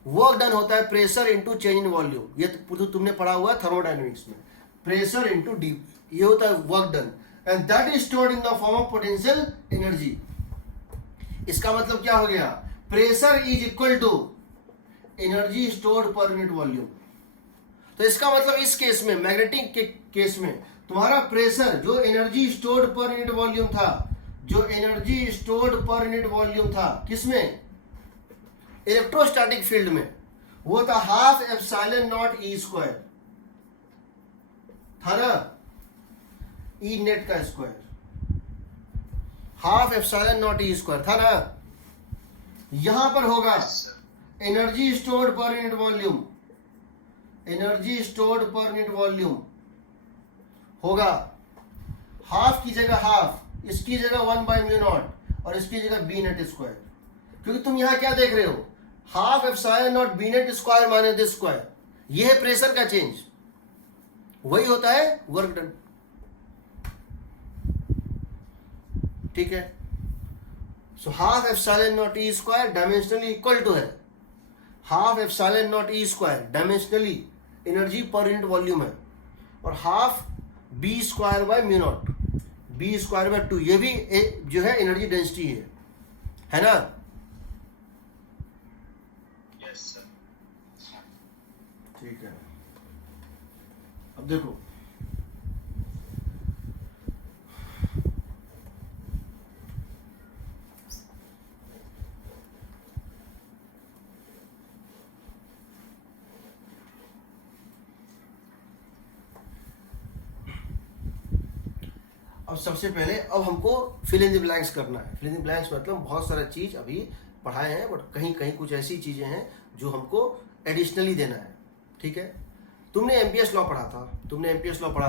वर्क डन होता है pressure into change in volume. ये तो तुमने पढ़ा हुआ है थर्मोडायनेमिक्स में, प्रेशर इंटू डी, ये होता है work done, and that is stored in the form of potential energy. इसका मतलब क्या हो गया? Pressure is equal to energy stored per unit volume. तो इसका मतलब इस केस में, मैग्नेटिक के केस में, तुम्हारा प्रेशर जो energy stored per unit volume था, किसमें? इलेक्ट्रोस्टैटिक फील्ड में, वो था half epsilon naught E square, था ना, ई नेट का square, half epsilon naught E square था ना। यहां पर होगा energy stored per unit volume, होगा हाफ की जगह हाफ, इसकी जगह 1/μ0 और इसकी जगह बी नेट स्क्वायर। क्योंकि तुम यहां क्या देख रहे हो? Half epsilon not be net square minus this square, ये है प्रेशर का चेंज, वही होता है वर्क डन, ठीक है। So half epsilon naught E square dimensionally equal to है half epsilon naught E square, dimensionally energy per unit volume है, और half B square by mu naught, B square by 2, ये भी जो है एनर्जी डेंसिटी है ना। ठीक है, अब देखो, अब सबसे पहले अब हमको फिल इन द ब्लैंक्स करना है। फिल इन द ब्लैंक्स मतलब बहुत सारा चीज अभी पढ़ाए हैं, बट कहीं कहीं कुछ ऐसी चीजें हैं जो हमको एडिशनली देना है। ठीक है, तुमने एमपीएस लॉ पढ़ा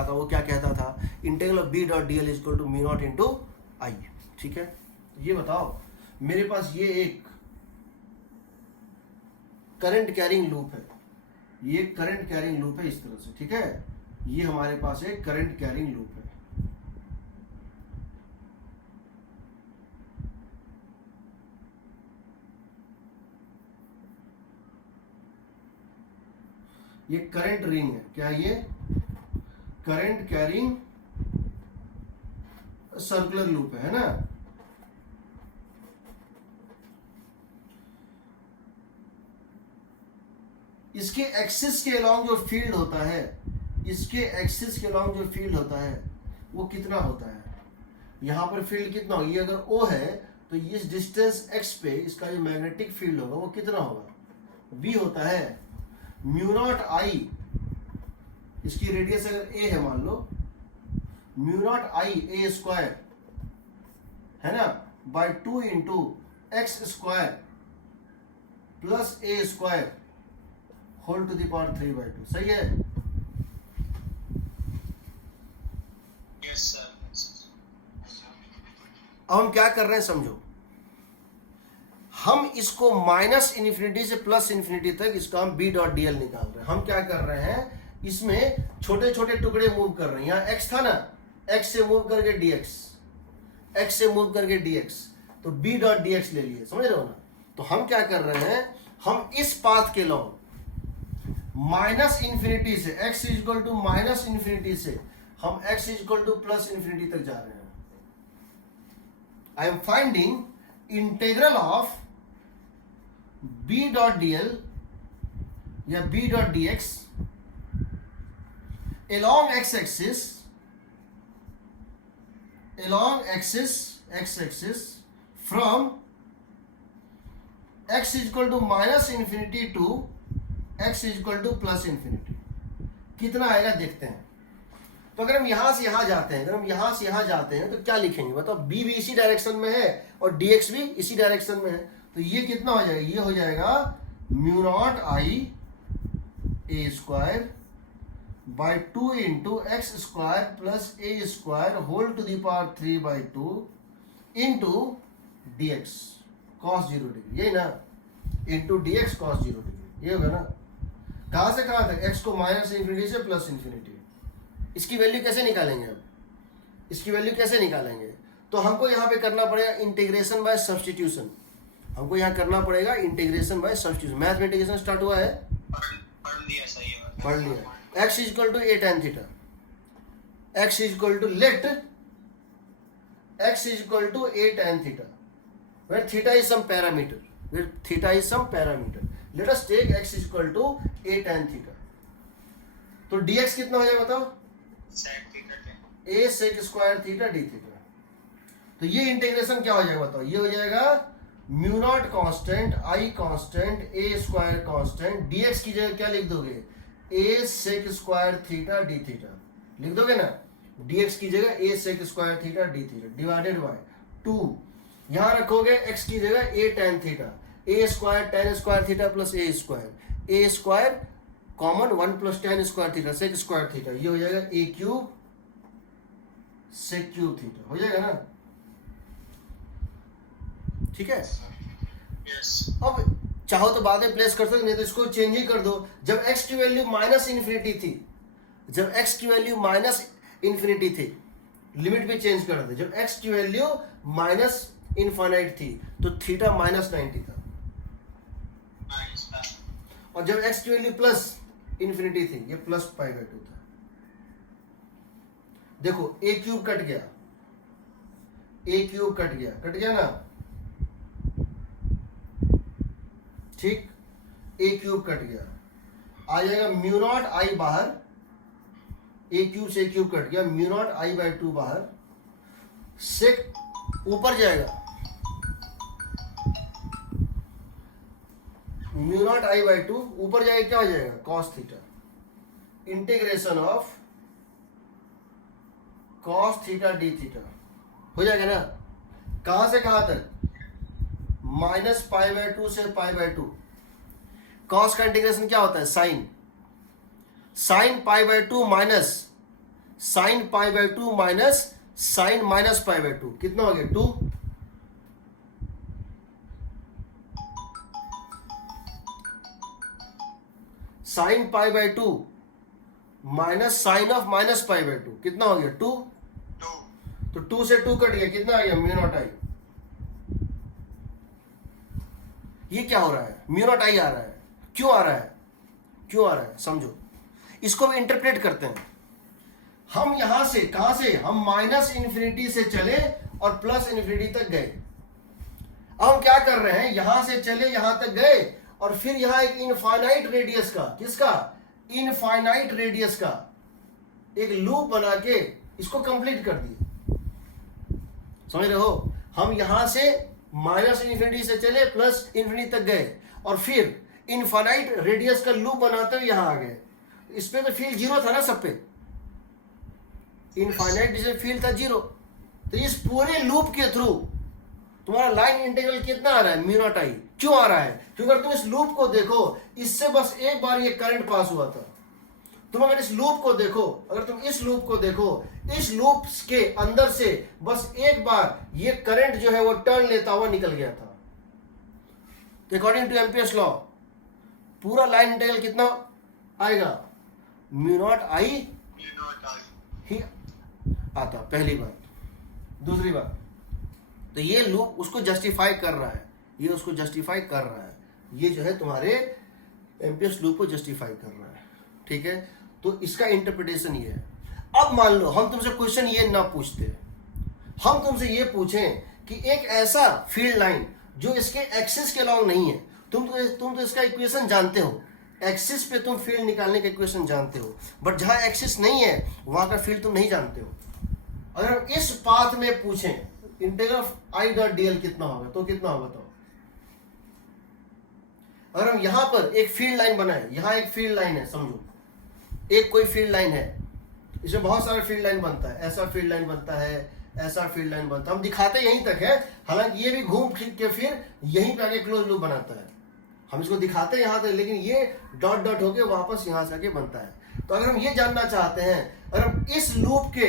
था, वो क्या कहता था, integral of B dot D L equal to mu naught into I. ठीक है, ये बताओ मेरे पास ये एक करंट कैरिंग लूप है, ये करंट कैरिंग लूप है इस तरह से। ठीक है, ये हमारे पास एक करंट कैरिंग लूप है। ये करंट रिंग है, क्या ये करंट कैरिंग सर्कुलर लूप है ना। इसके एक्सिस के अलोंग जो फील्ड होता है, इसके एक्सिस के अलोंग जो फील्ड होता है वो कितना होता है, यहां पर फील्ड कितना होगा, ये अगर O है तो इस डिस्टेंस x पे इसका जो मैग्नेटिक फील्ड होगा वो कितना होगा, B होता है म्यू नॉट आई, इसकी रेडियस अगर a है मान लो, mu naught I A square है ना by 2 into x square plus A square whole to the power 3/2। सही है। Yes, sir. अब हम क्या कर रहे हैं समझो, हम इसको माइनस इन्फिनिटी से प्लस इन्फिनिटी तक इसका हम बी डॉट डी एल निकाल रहे हैं। हम क्या कर रहे हैं, इसमें छोटे छोटे टुकड़े मूव कर रहे हैं। यहाँ एक्स था ना, एक्स से मूव करके डीएक्स, एक्स से मूव करके डीएक्स, तो बी डॉट डीएक्स ले लिए, समझ रहे हो ना। तो हम क्या कर रहे हैं, हम इस पाथ के लॉन्ग माइनस इन्फिनिटी से x is equal to minus infinity से हम x is equal to plus infinity तक जा रहे हैं। I am finding integral of b dot dl या b dot dx along x axis x axis from x is equal to minus infinity to x is equal to plus infinity. कितना आएगा देखते हैं। तो अगर हम यहां से यहां जाते हैं, तो क्या लिखेंगे बताओ, b भी इसी डायरेक्शन में है और dx भी इसी डायरेक्शन में है, तो ये कितना हो जाएगा, ये हो जाएगा mu naught I A square by 2 into x square plus A square whole to the power 3/2 into dx cos 0 degree, यही ना, इंटू dx cos 0 डिग्री, ये होगा ना। कहां से कहां तक, x को माइनस इन्फिनिटी से प्लस इन्फिनिटी। इसकी वैल्यू कैसे निकालेंगे, अब इसकी वैल्यू कैसे निकालेंगे, तो हमको यहाँ पे करना पड़ेगा इंटीग्रेशन बाय सब्स्टिट्यूशन। हमको यहाँ करना पड़ेगा इंटीग्रेशन बाय सब्स्टिट्यूशन। मैथ में इंटीग्रेशन स्टार्ट हुआ है, पढ़ लिया। x is equal to a tan theta, x is equal to let x is equal to a tan theta, where theta is some parameter, let us take x equal to a tan theta। तो dx कितना हो जाएगा बताओ, a sec square theta d theta. तो ये integration क्या हो जाएगा बताओ, ये हो जाएगा mu naught constant I constant a square constant, dx की जगह क्या लिख दोगे, a sec square theta d theta लिख दोगे ना, dx की जगह a sec square theta d theta divided by 2, यहां रखोगे x की जगह a tan थीटा, a square tan square theta plus a square common 1 plus tan square theta sec square theta, ये हो जाएगा a cube sec cube theta, हो जाएगा ना। ठीक है, अब चाहो तो बाद में प्लेस कर सकते, नहीं तो इसको चेंज ही कर दो। जब x की वैल्यू माइनस इन्फिनिटी थी, लिमिट भी चेंज कर दे, जब x की वैल्यू माइनस इनफाइनाइट थी तो थीटा माइनस 90 था, और जब x की वैल्यू प्लस इन्फिनिटी थी ये प्लस π/2 था। देखो a क्यूब कट गया ना, ठीक, a क्यूब कट गया, आ जाएगा म्यू नॉट आई बाहर, a क्यूब से a क्यूब कट गया, म्यू नॉट आई बाय 2 बाहर, सेक ऊपर जाएगा, म्यू नॉट आई बाय 2 ऊपर जाएगा, क्या हो जाएगा cos theta, integration of cos theta D theta हो जाएगा ना। कहां से कहां तक? -π/2 से π/2। cos का इंटीग्रेशन क्या होता है? Sine π/2 minus sin π/2 minus sin -π/2 कितना हो गया? 2। sin π/2 माइनस साइन ऑफ -π/2 कितना हो गया? 2। 2. तो 2 से 2 कट गया, कितना आ गया? μ0i। ये क्या हो रहा है? μ0i आ रहा है। क्यों आ रहा है? क्यों आ रहा है समझो। इसको भी इंटरप्रेट करते हैं। हम यहां से कहां से? हम -∞ से चले और +∞ तक गए। अब हम क्या कर रहे हैं? यहां से चले यहां तक गए और फिर यहां एक इनफाइनाइट रेडियस का, किसका? इनफाइनाइट रेडियस का एक लूप बना के इसको कंप्लीट कर दिए। समझ रहे हो? हम यहां से -∞ से चले +∞ तक गए और फिर इनफाइनाइट रेडियस का लूप बनाते हुए यहां आ गए। इस पे तो फील्ड 0 था ना सब पे, इनफाइनाइट डिस्टेंस फील्ड था 0। तो इस पूरे लूप के थ्रू तुम्हारा लाइन इंटीग्रल कितना आ रहा है? μ0i। क्यों आ रहा है? क्योंकि अगर तुम इस लूप को देखो, इससे बस एक बार ये करंट पास हुआ था। तुम अगर इस लूप को देखो, अगर तुम इस लूप को देखो, इस लूप के अंदर से बस एक बार ये करंट जो है वो टर्न लेता हुआ निकल गया था। तो अकॉर्डिंग टू एम्पियर्स लॉ पूरा लाइन इंटीग्रल कितना आएगा? μ0i ही आता। पहली बात। दूसरी बात, तो ये लूप उसको जस्टिफाई कर रहा है, ये उसको जस्टिफाई कर रहा है, ये जो है तुम्हारे एम्पियर्स लूप को जस्टिफाई कर रहा है। ठीक है, तो इसका इंटरप्रिटेशन ये है। अब मान लो हम तुमसे क्वेश्चन ये ना पूछते, हम तुमसे ये पूछें कि एक ऐसा फील्ड लाइन जो इसके एक्सिस के अलॉन्ग नहीं है, तुम तो इसका इक्वेशन जानते हो, एक्सिस पे तुम फील्ड निकालने का इक्वेशन जानते हो, बट जहां एक्सिस नहीं है वहां का फील्ड तुम नहीं जानते हो। अगर हम इस पाथ में पूछें इंटीग्रल ऑफ i.dl कितना होगा, तो कितना होगा? तो अगर हम यहां पर एक फील्ड लाइन बनाए, यहां एक फील्ड लाइन है, समझो एक कोई फील्ड लाइन है, इसमें बहुत सारे फील्ड लाइन बनता है, ऐसा फील्ड लाइन बनता है, ऐसा फील्ड लाइन बनता है। हम दिखाते यहीं तक है, हालांकि ये भी घूम फिर के फिर यहीं पे आके क्लोज लूप बनाता है। हम इसको दिखाते यहां तक, लेकिन ये डॉट डॉट होके वापस यहां से आके बनता है। तो अगर हम ये जानना चाहते हैं, अगर हम इस लूप के,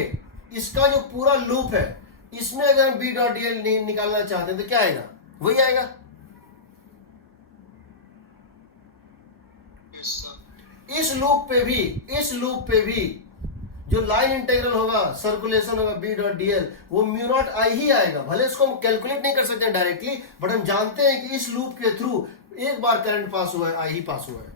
इसका जो पूरा लूप है, इसमें अगर हम b.dl निकालना चाहते हैं तो क्या आएगा? वही आएगा। Yes, sir. इस लूप पे भी जो लाइन इंटीग्रल होगा, सर्कुलेशन होगा b.dl, वो μ0i ही आएगा। भले इसको हम कैलकुलेट नहीं कर सकते डायरेक्टली, बट हम जानते हैं कि इस लूप के थ्रू एक बार करंट पास हुआ है, i ही पास हुआ है।